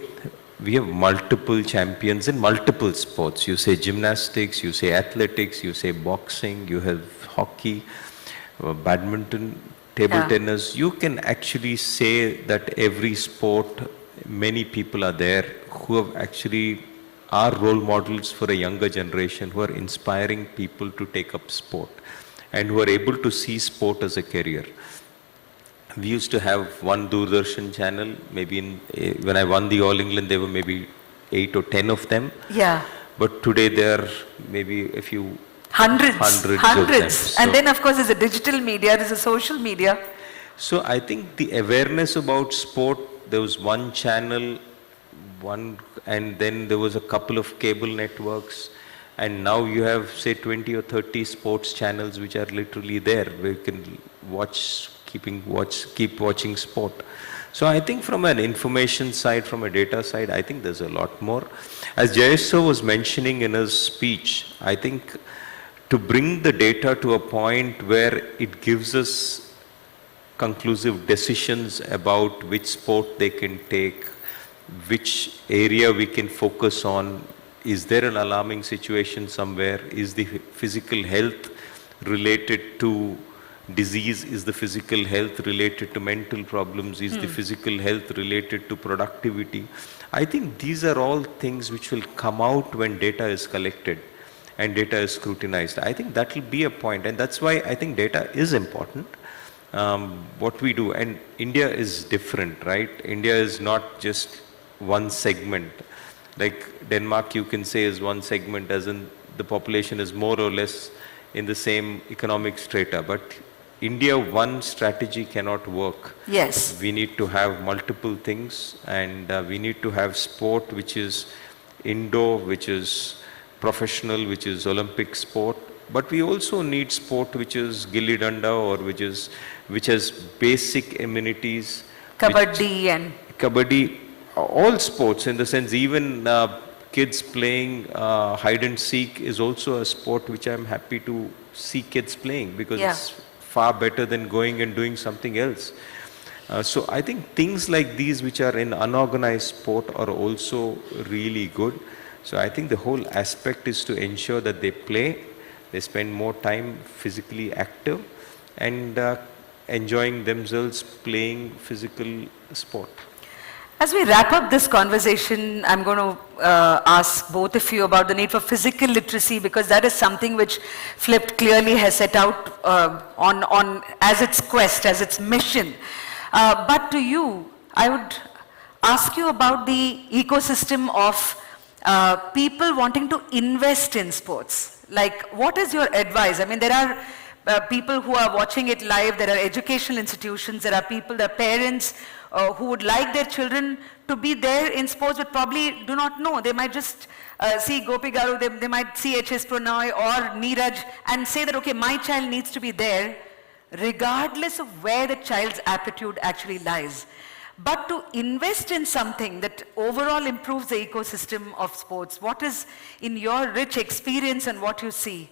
we have multiple champions in multiple sports. You say gymnastics, you say athletics, you say boxing, you have hockey, badminton, table tennis. You can actually say that every sport, many people are there who have actually are role models for a younger generation, who are inspiring people to take up sport and who are able to see sport as a career. We used to have one Doordarshan channel, maybe when I won the All England, there were maybe 8 or 10 of them. Yeah. But today there are maybe a few Hundreds. of them. And then of course there's a digital media, there's a social media. So I think the awareness about sport, there was one channel, and then there was a couple of cable networks, and now you have say 20 or 30 sports channels which are literally there where you can keep watching sport. So I think from an information side, from a data side, I think there's a lot more. As Jayesh sir was mentioning in his speech, I think to bring the data to a point where it gives us conclusive decisions about which sport they can take, which area we can focus on, is there an alarming situation somewhere, is the physical health related to disease, is the physical health related to mental problems, is the physical health related to productivity. I think these are all things which will come out when data is collected and data is scrutinized. I think that will be a point, and that's why I think data is important. What we do, and India is different, right? India is not just one segment. Like Denmark, you can say is one segment, as in the population is more or less in the same economic strata. But India, one strategy cannot work. Yes. We need to have multiple things, and we need to have sport which is indoor, which is professional, which is Olympic sport. But we also need sport which is gilli danda, or which has basic amenities. Kabaddi, all sports in the sense, even kids playing hide and seek is also a sport which I'm happy to see kids playing, because it's far better than going and doing something else. So I think things like these which are in unorganized sport are also really good. So I think the whole aspect is to ensure that they play, they spend more time physically active and enjoying themselves playing physical sport. As we wrap up this conversation, I'm going to ask both of you about the need for physical literacy, because that is something which Phylpt clearly has set out on as its quest, as its mission. But to you, I would ask you about the ecosystem of people wanting to invest in sports. Like, what is your advice? I mean, there are people who are watching it live, there are educational institutions, there are parents who would like their children to be there in sports but probably do not know. They might just see Gopi Garu, they might see H.S. Prannoy or Neeraj and say that, okay, my child needs to be there regardless of where the child's aptitude actually lies. But to invest in something that overall improves the ecosystem of sports, what is, in your rich experience and what you see,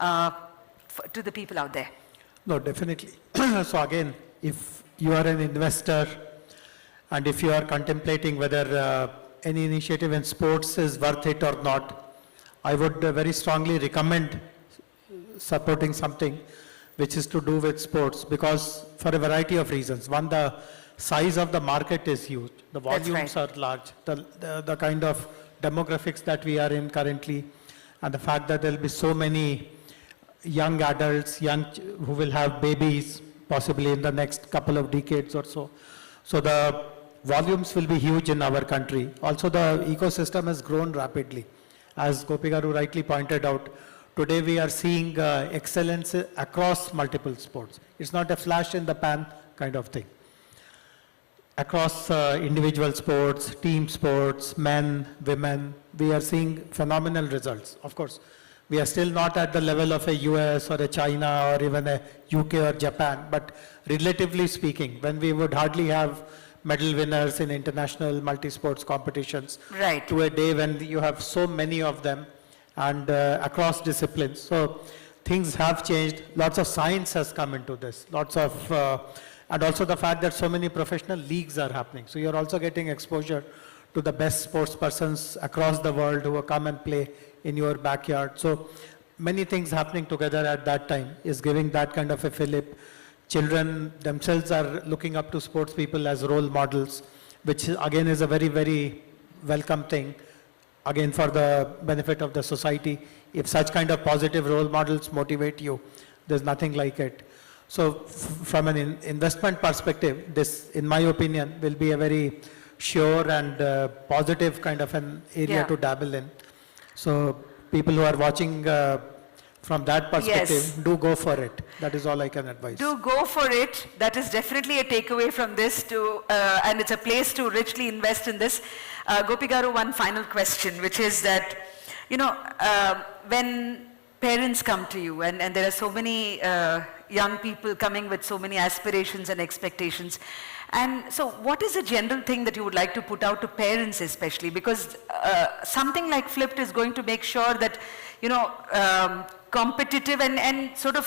to the people out there? No, definitely. So again, if you are an investor and if you are contemplating whether any initiative in sports is worth it or not, I would very strongly recommend supporting something which is to do with sports, because for a variety of reasons. One, the size of the market is huge. The That's volumes right. are large. The kind of demographics that we are in currently, and the fact that there will be so many young adults, who will have babies possibly in the next couple of decades or so. So the volumes will be huge in our country. Also, the ecosystem has grown rapidly. As Gopi Garu rightly pointed out, today we are seeing excellence across multiple sports. It's not a flash in the pan kind of thing. Across individual sports, team sports, men, women, we are seeing phenomenal results. Of course, we are still not at the level of a US or a China or even a UK or Japan, but relatively speaking, when we would hardly have medal winners in international multi-sports competitions, Right. to a day when you have so many of them and across disciplines. So things have changed. Lots of science has come into this. Lots of, and also the fact that so many professional leagues are happening. So you're also getting exposure to the best sports persons across the world who will come and play in your backyard. So many things happening together at that time is giving that kind of a fillip. Children themselves are looking up to sports people as role models, which again is a very, very welcome thing, again for the benefit of the society. If such kind of positive role models motivate you, there's nothing like it. So from an investment perspective, this, in my opinion, will be a very sure and positive kind of an area Yeah. to dabble in. So people who are watching from that perspective, Yes. do go for it. That is all I can advise. Do go for it. That is definitely a takeaway from this, and it's a place to richly invest in this. Gopi Garu, one final question, which is that, when parents come to you, and there are so many young people coming with so many aspirations and expectations, and so what is a general thing that you would like to put out to parents especially? Because something like Phylpt is going to make sure that, competitive and sort of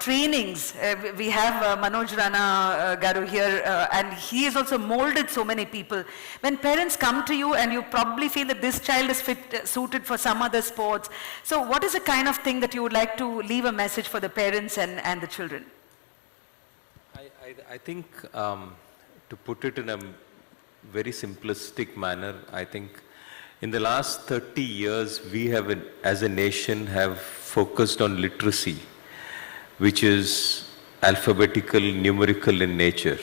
trainings. We have Manoj Rana Garu here, and he has also molded so many people. When parents come to you and you probably feel that this child is suited for some other sports, so what is the kind of thing that you would like to leave a message for the parents and the children? I think, to put it in a very simplistic manner, I think in the last 30 years, we have, as a nation, have focused on literacy, which is alphabetical, numerical in nature.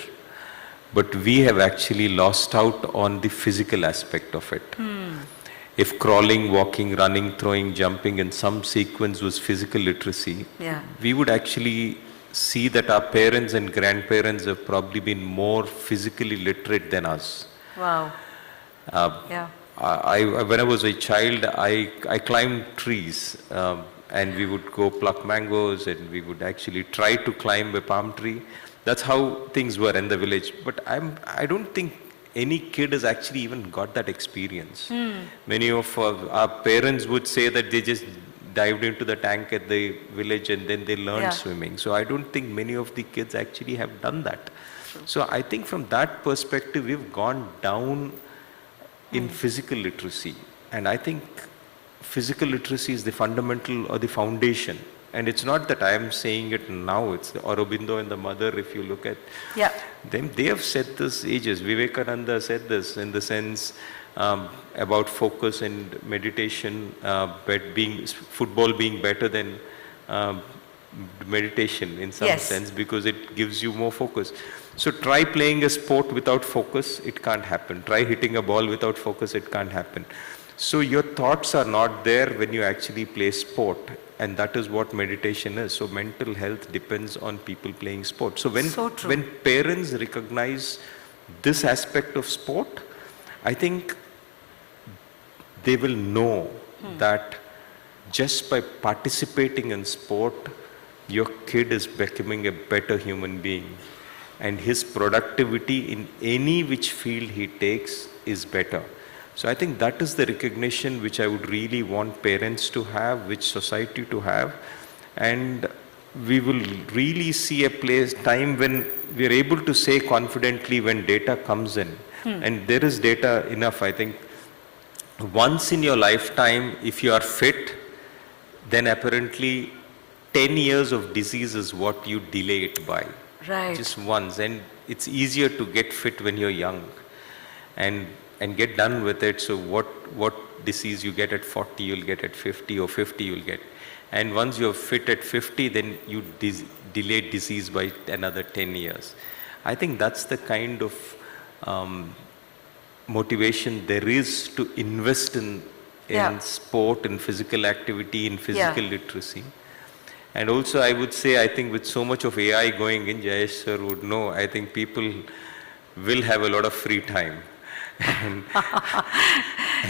But we have actually lost out on the physical aspect of it. If crawling, walking, running, throwing, jumping in some sequence was physical literacy, Yeah. we would actually see that our parents and grandparents have probably been more physically literate than us. Wow. Yeah. When I was a child, I climbed trees, and we would go pluck mangoes, and we would actually try to climb a palm tree. That's how things were in the village. But I don't think any kid has actually even got that experience. Many of our parents would say that they just dived into the tank at the village and then they learned Yeah. swimming. So I don't think many of the kids actually have done that. So I think from that perspective, we've gone down in physical literacy. And I think physical literacy is the fundamental or the foundation. And it's not that I am saying it now, it's the Aurobindo and the mother, if you look at Yeah. them, they have said this ages. Vivekananda said this in the sense about focus and meditation, football being better than meditation in some Yes. sense, because it gives you more focus. So try playing a sport without focus, it can't happen. Try hitting a ball without focus, it can't happen. So your thoughts are not there when you actually play sport, and that is what meditation is. So mental health depends on people playing sport. So So true. when parents recognize this aspect of sport, I think they will know that just by participating in sport, your kid is becoming a better human being, and his productivity in any which field he takes is better. So I think that is the recognition which I would really want parents to have, which society to have, and we will really see a time when we are able to say confidently when data comes in, and there is data enough. I think once in your lifetime, if you are fit, then apparently 10 years of disease is what you delay it by. Right. Just once. And it's easier to get fit when you're young and get done with it. So what disease you get at 40, you'll get at 50, or 50 you'll get. And once you're fit at 50, then you delay disease by another 10 years. I think that's the kind of motivation there is to invest in sport, in physical activity, in physical literacy. And also I would say, I think with so much of AI going in, Jayesh sir would know, I think people will have a lot of free time and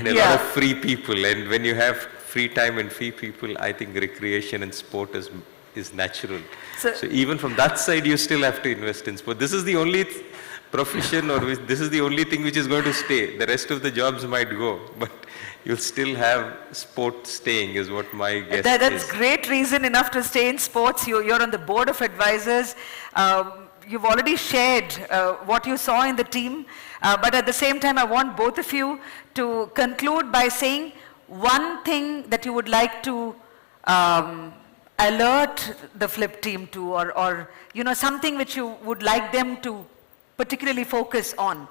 a lot of free people. And when you have free time and free people, I think recreation and sport is natural. So even from that side, you still have to invest in sport. This is the only profession, or this is the only thing which is going to stay. The rest of the jobs might go, but you'll still have sport staying, is what my guess is. That's great reason enough to stay in sports. You're on the board of advisors. You've already shared what you saw in the team. But at the same time, I want both of you to conclude by saying one thing that you would like to alert the Phylpt team to, or something which you would like them to particularly focus on.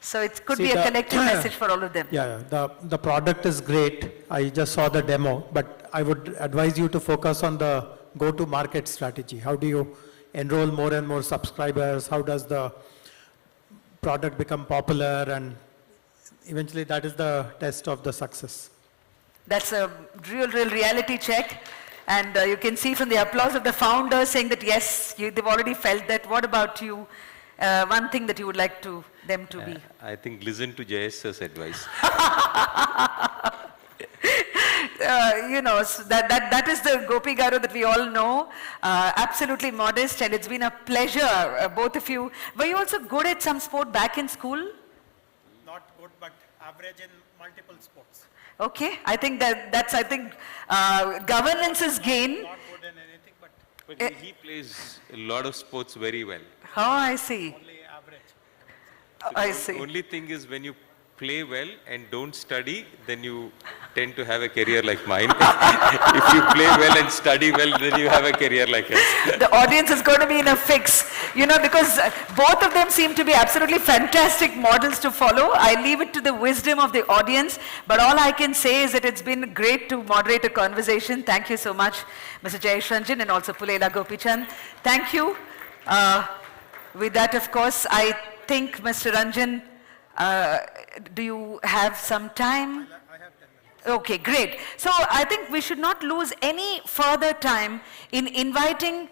So it could be a collective message for all of them. Yeah, the product is great. I just saw the demo, but I would advise you to focus on the go-to-market strategy. How do you enroll more and more subscribers? How does the product become popular? And eventually that is the test of the success. That's a real reality check. And you can see from the applause of the founders saying that yes, they've already felt that. What about you? One thing that you would like them to be? I think listen to Jayesh sir's advice. So that is the Gopi Garu that we all know. Absolutely modest, and it's been a pleasure, both of you. Were you also good at some sport back in school? Not good, but average in multiple sports. Okay, I think that's governance is gain. Not good in anything, but He plays a lot of sports very well. Oh, I see. only average. I see. Only thing is, when you play well and don't study, then you tend to have a career like mine. If you play well and study well, then you have a career like us. The audience is going to be in a fix, because both of them seem to be absolutely fantastic models to follow. I leave it to the wisdom of the audience, but all I can say is that it's been great to moderate a conversation. Thank you so much, Mr. Jayesh Ranjan, and also Pulela Gopichand. Thank you. With that, of course, I think, Mr. Ranjan, do you have some time? I have 10 minutes. Okay, great. So I think we should not lose any further time in inviting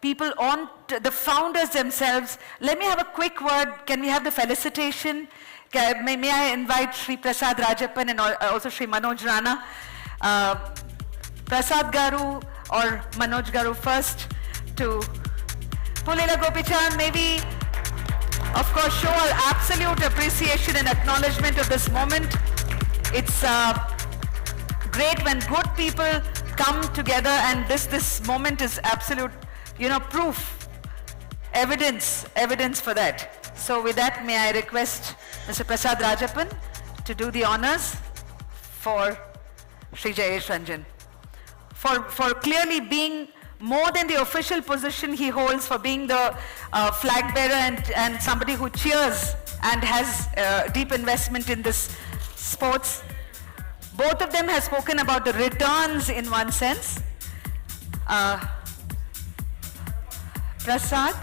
people on, the founders themselves. Let me have a quick word. Can we have the felicitation? May I invite Sri Prasad Rajappan and also Sri Manoj Rana. Prasad Garu or Manoj Garu first to Pulela Gopichand, maybe, of course, show our absolute appreciation and acknowledgement of this moment. It's great when good people come together, and this moment is absolute, proof, evidence for that. So with that, may I request Mr. Prasad Rajappan to do the honors for Sri Jayesh Ranjan. For clearly being more than the official position he holds, for being the flag bearer and somebody who cheers and has deep investment in this sports. Both of them have spoken about the returns in one sense. Prasad.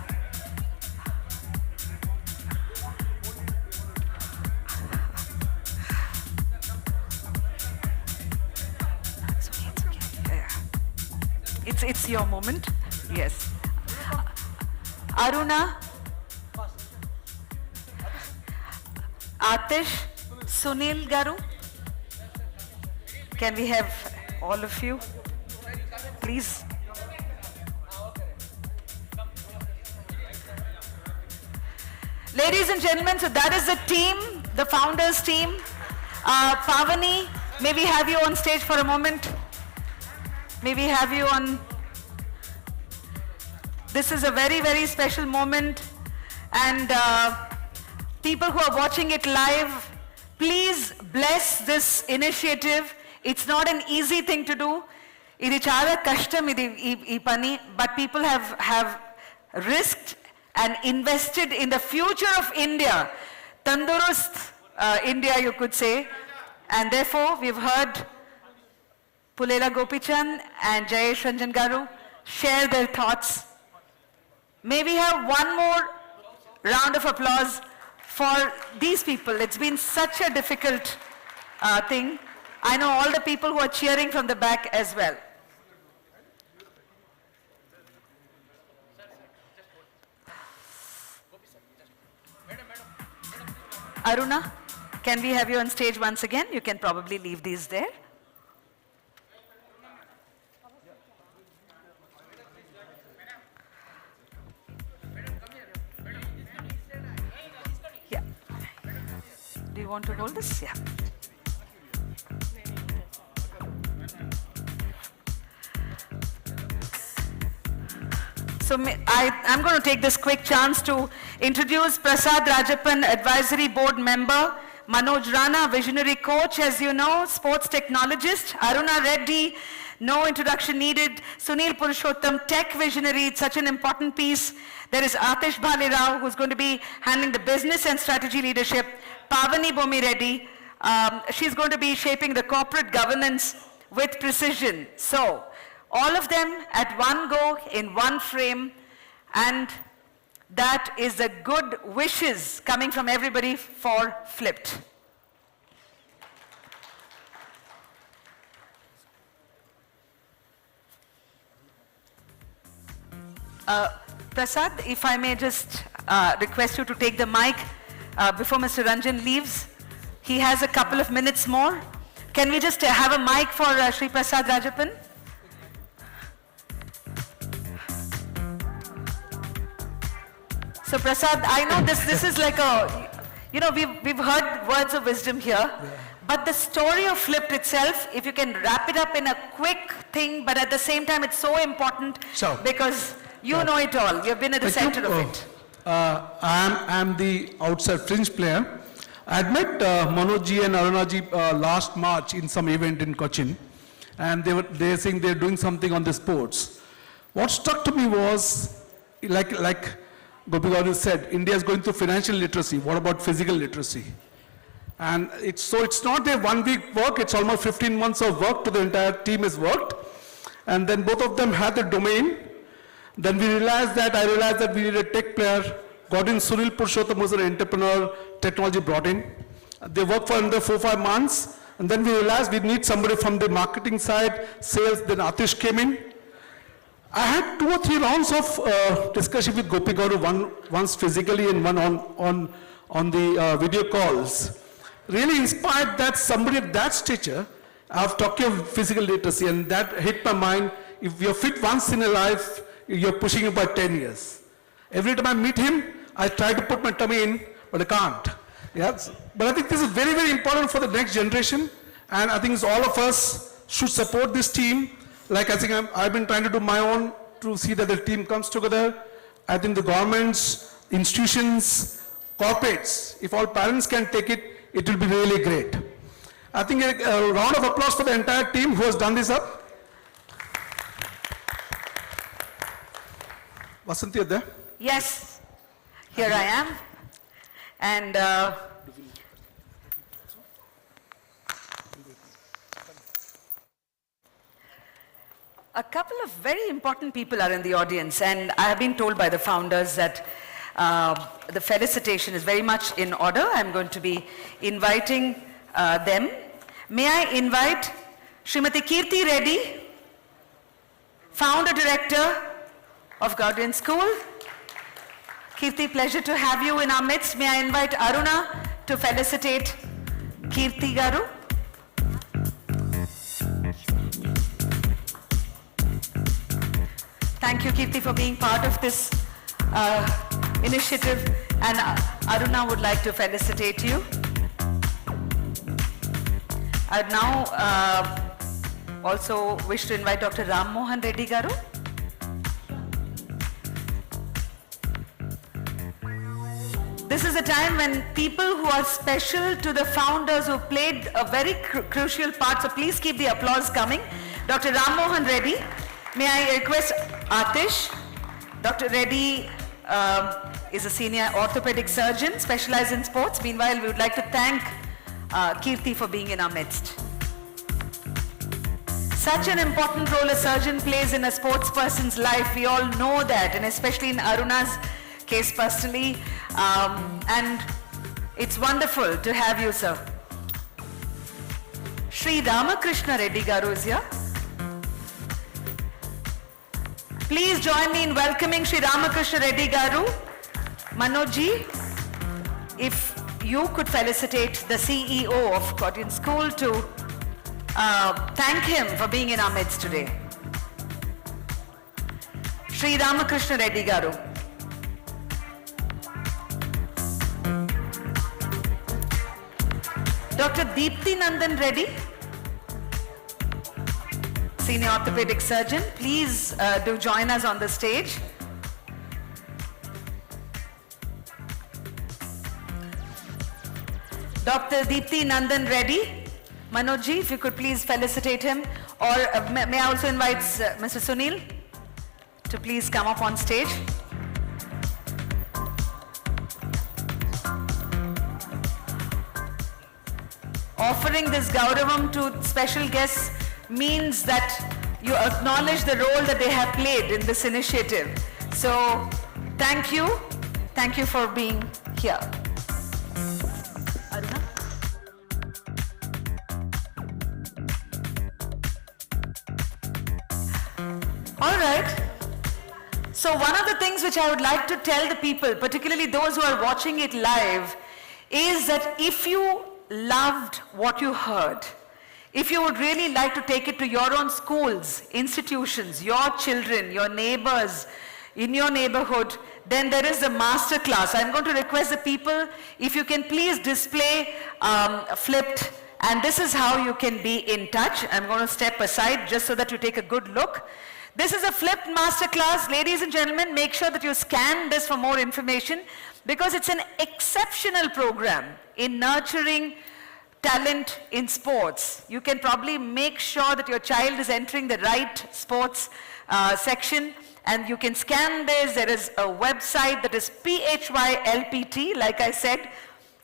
It's your moment. Yes. Aruna. Atish. Sunil Garu. Can we have all of you, please? Ladies and gentlemen, so that is the team, the founders team. Pavani, may we have you on stage for a moment? May we have you on? This is a very special moment, and people who are watching it live, please bless this initiative. It's not an easy thing to do. Idi chala kashtam ee pani, but people have risked and invested in the future of India, Tandurust India, you could say, and therefore we've heard Pulela Gopichand and Jayesh Ranjan Garu share their thoughts. May we have one more round of applause for these people. It's been such a difficult thing. I know all the people who are cheering from the back as well. Aruna, can we have you on stage once again? You can probably leave these there. Yeah. Do you want to hold this? Yeah. So I'm going to take this quick chance to introduce Prasad Rajappan, Advisory Board Member, Manoj Rana, Visionary Coach, as you know, Sports Technologist, Aruna Reddy, no introduction needed, Sunil Purushottam, Tech Visionary, it's such an important piece. There is Atish Bhalirao, who's going to be handling the business and strategy leadership, Pavani Bomi Reddy, she's going to be shaping the corporate governance with precision. So, all of them at one go, in one frame, and that is the good wishes coming from everybody for Phylpt. Prasad, if I may just request you to take the mic before Mr. Ranjan leaves. He has a couple of minutes more. Can we just have a mic for Shri Prasad Rajappan? So Prasad, I know this is like a, you know, we've heard words of wisdom here, but the story of Phylpt itself, if you can wrap it up in a quick thing, but at the same time it's so important because you know it all. You've been at the center of it. I'm the outside fringe player. I had met Manoj ji and Aruna ji last March in some event in Cochin, and they were saying they're doing something on the sports. What struck to me was, like Gopi Garu said, India is going through financial literacy. What about physical literacy? And it's not a 1 week work, it's almost 15 months of work to the entire team has worked. And then both of them had the domain. Then I realized that we need a tech player, got in Sunil Purushottam, who's an entrepreneur, technology brought in. They worked for another 4-5 months. And then we realized we need somebody from the marketing side, sales, then Atish came in. I had 2 or 3 rounds of discussion with Gopi Garu, once physically and one on the video calls. Really inspired that somebody of that stature, I've talked of physical literacy, and that hit my mind. If you're fit once in a life, you're pushing it by 10 years. Every time I meet him, I try to put my tummy in, but I can't. Yes. But I think this is very, very important for the next generation, and I think all of us should support this team. Like I think I've been trying to do my own to see that the team comes together. I think the governments, institutions, corporates, if all parents can take it, it will be really great. I think a round of applause for the entire team who has done this up. Vasanthi, are there? Yes, here I am. And a couple of very important people are in the audience, and I have been told by the founders that the felicitation is very much in order. I'm going to be inviting them. May I invite Srimati Kirti Reddy, founder director of Gaudian School. Kirti, pleasure to have you in our midst. May I invite Aruna to felicitate Kirti Garu. Thank you, Kirti, for being part of this initiative, and Aruna would like to felicitate you. I'd now also wish to invite Dr. Ram Mohan Reddy Garu. This is a time when people who are special to the founders who played a very crucial part, so please keep the applause coming. Dr. Ram Mohan Reddy. May I request Atish? Dr. Reddy is a senior orthopedic surgeon specialized in sports. Meanwhile, we would like to thank Kirti for being in our midst. Such an important role a surgeon plays in a sports person's life. We all know that, and especially in Aruna's case personally. And it's wonderful to have you, sir. Sri Ramakrishna Reddy Garu is here. Please join me in welcoming Sri Ramakrishna Reddy Garu. Manojji, if you could felicitate the CEO of Cotton School to thank him for being in our midst today. Sri Ramakrishna Reddy Garu. Dr. Deepthi Nandan Reddy, senior orthopedic surgeon, please do join us on the stage. Dr. Deepthi Nandan Reddy, Manojji, if you could please felicitate him, or may I also invite Mr. Sunil to please come up on stage. Offering this Gauravam to special guests means that you acknowledge the role that they have played in this initiative. So, thank you for being here. Aruna? All right. So one of the things which I would like to tell the people, particularly those who are watching it live, is that if you loved what you heard, if you would really like to take it to your own schools, institutions, your children, your neighbors, in your neighborhood, then there is a master class. I'm going to request the people, if you can please display Phylpt, and this is how you can be in touch. I'm going to step aside just so that you take a good look. This is a Phylpt masterclass. Ladies and gentlemen, make sure that you scan this for more information, because it's an exceptional program in nurturing talent in sports. You can probably make sure that your child is entering the right sports section, and you can scan this. There is a website that is PHYLPT, like I said,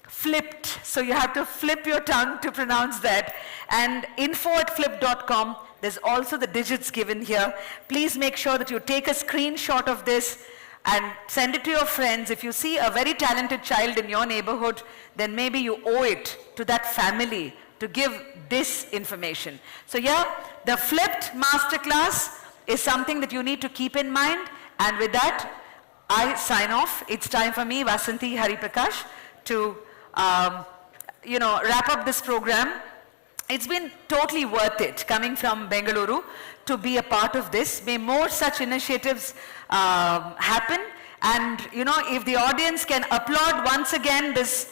Phylpt. So you have to flip your tongue to pronounce that. And info@phylpt.com. There's also the digits given here. Please make sure that you take a screenshot of this and send it to your friends. If you see a very talented child in your neighborhood, then maybe you owe it to that family to give this information. So yeah, the Phylpt Masterclass is something that you need to keep in mind. And with that, I sign off. It's time for me, Vasanthi Hariprakash, to wrap up this program. It's been totally worth it coming from Bengaluru to be a part of this. May more such initiatives happen. And if the audience can applaud once again this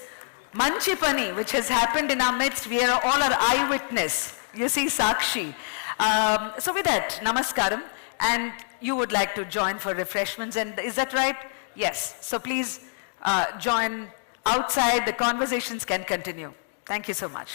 Manchipani, which has happened in our midst, we are all our eyewitness. You see Sakshi. So with that, namaskaram. And you would like to join for refreshments, and is that right? Yes. So please join outside. The conversations can continue. Thank you so much.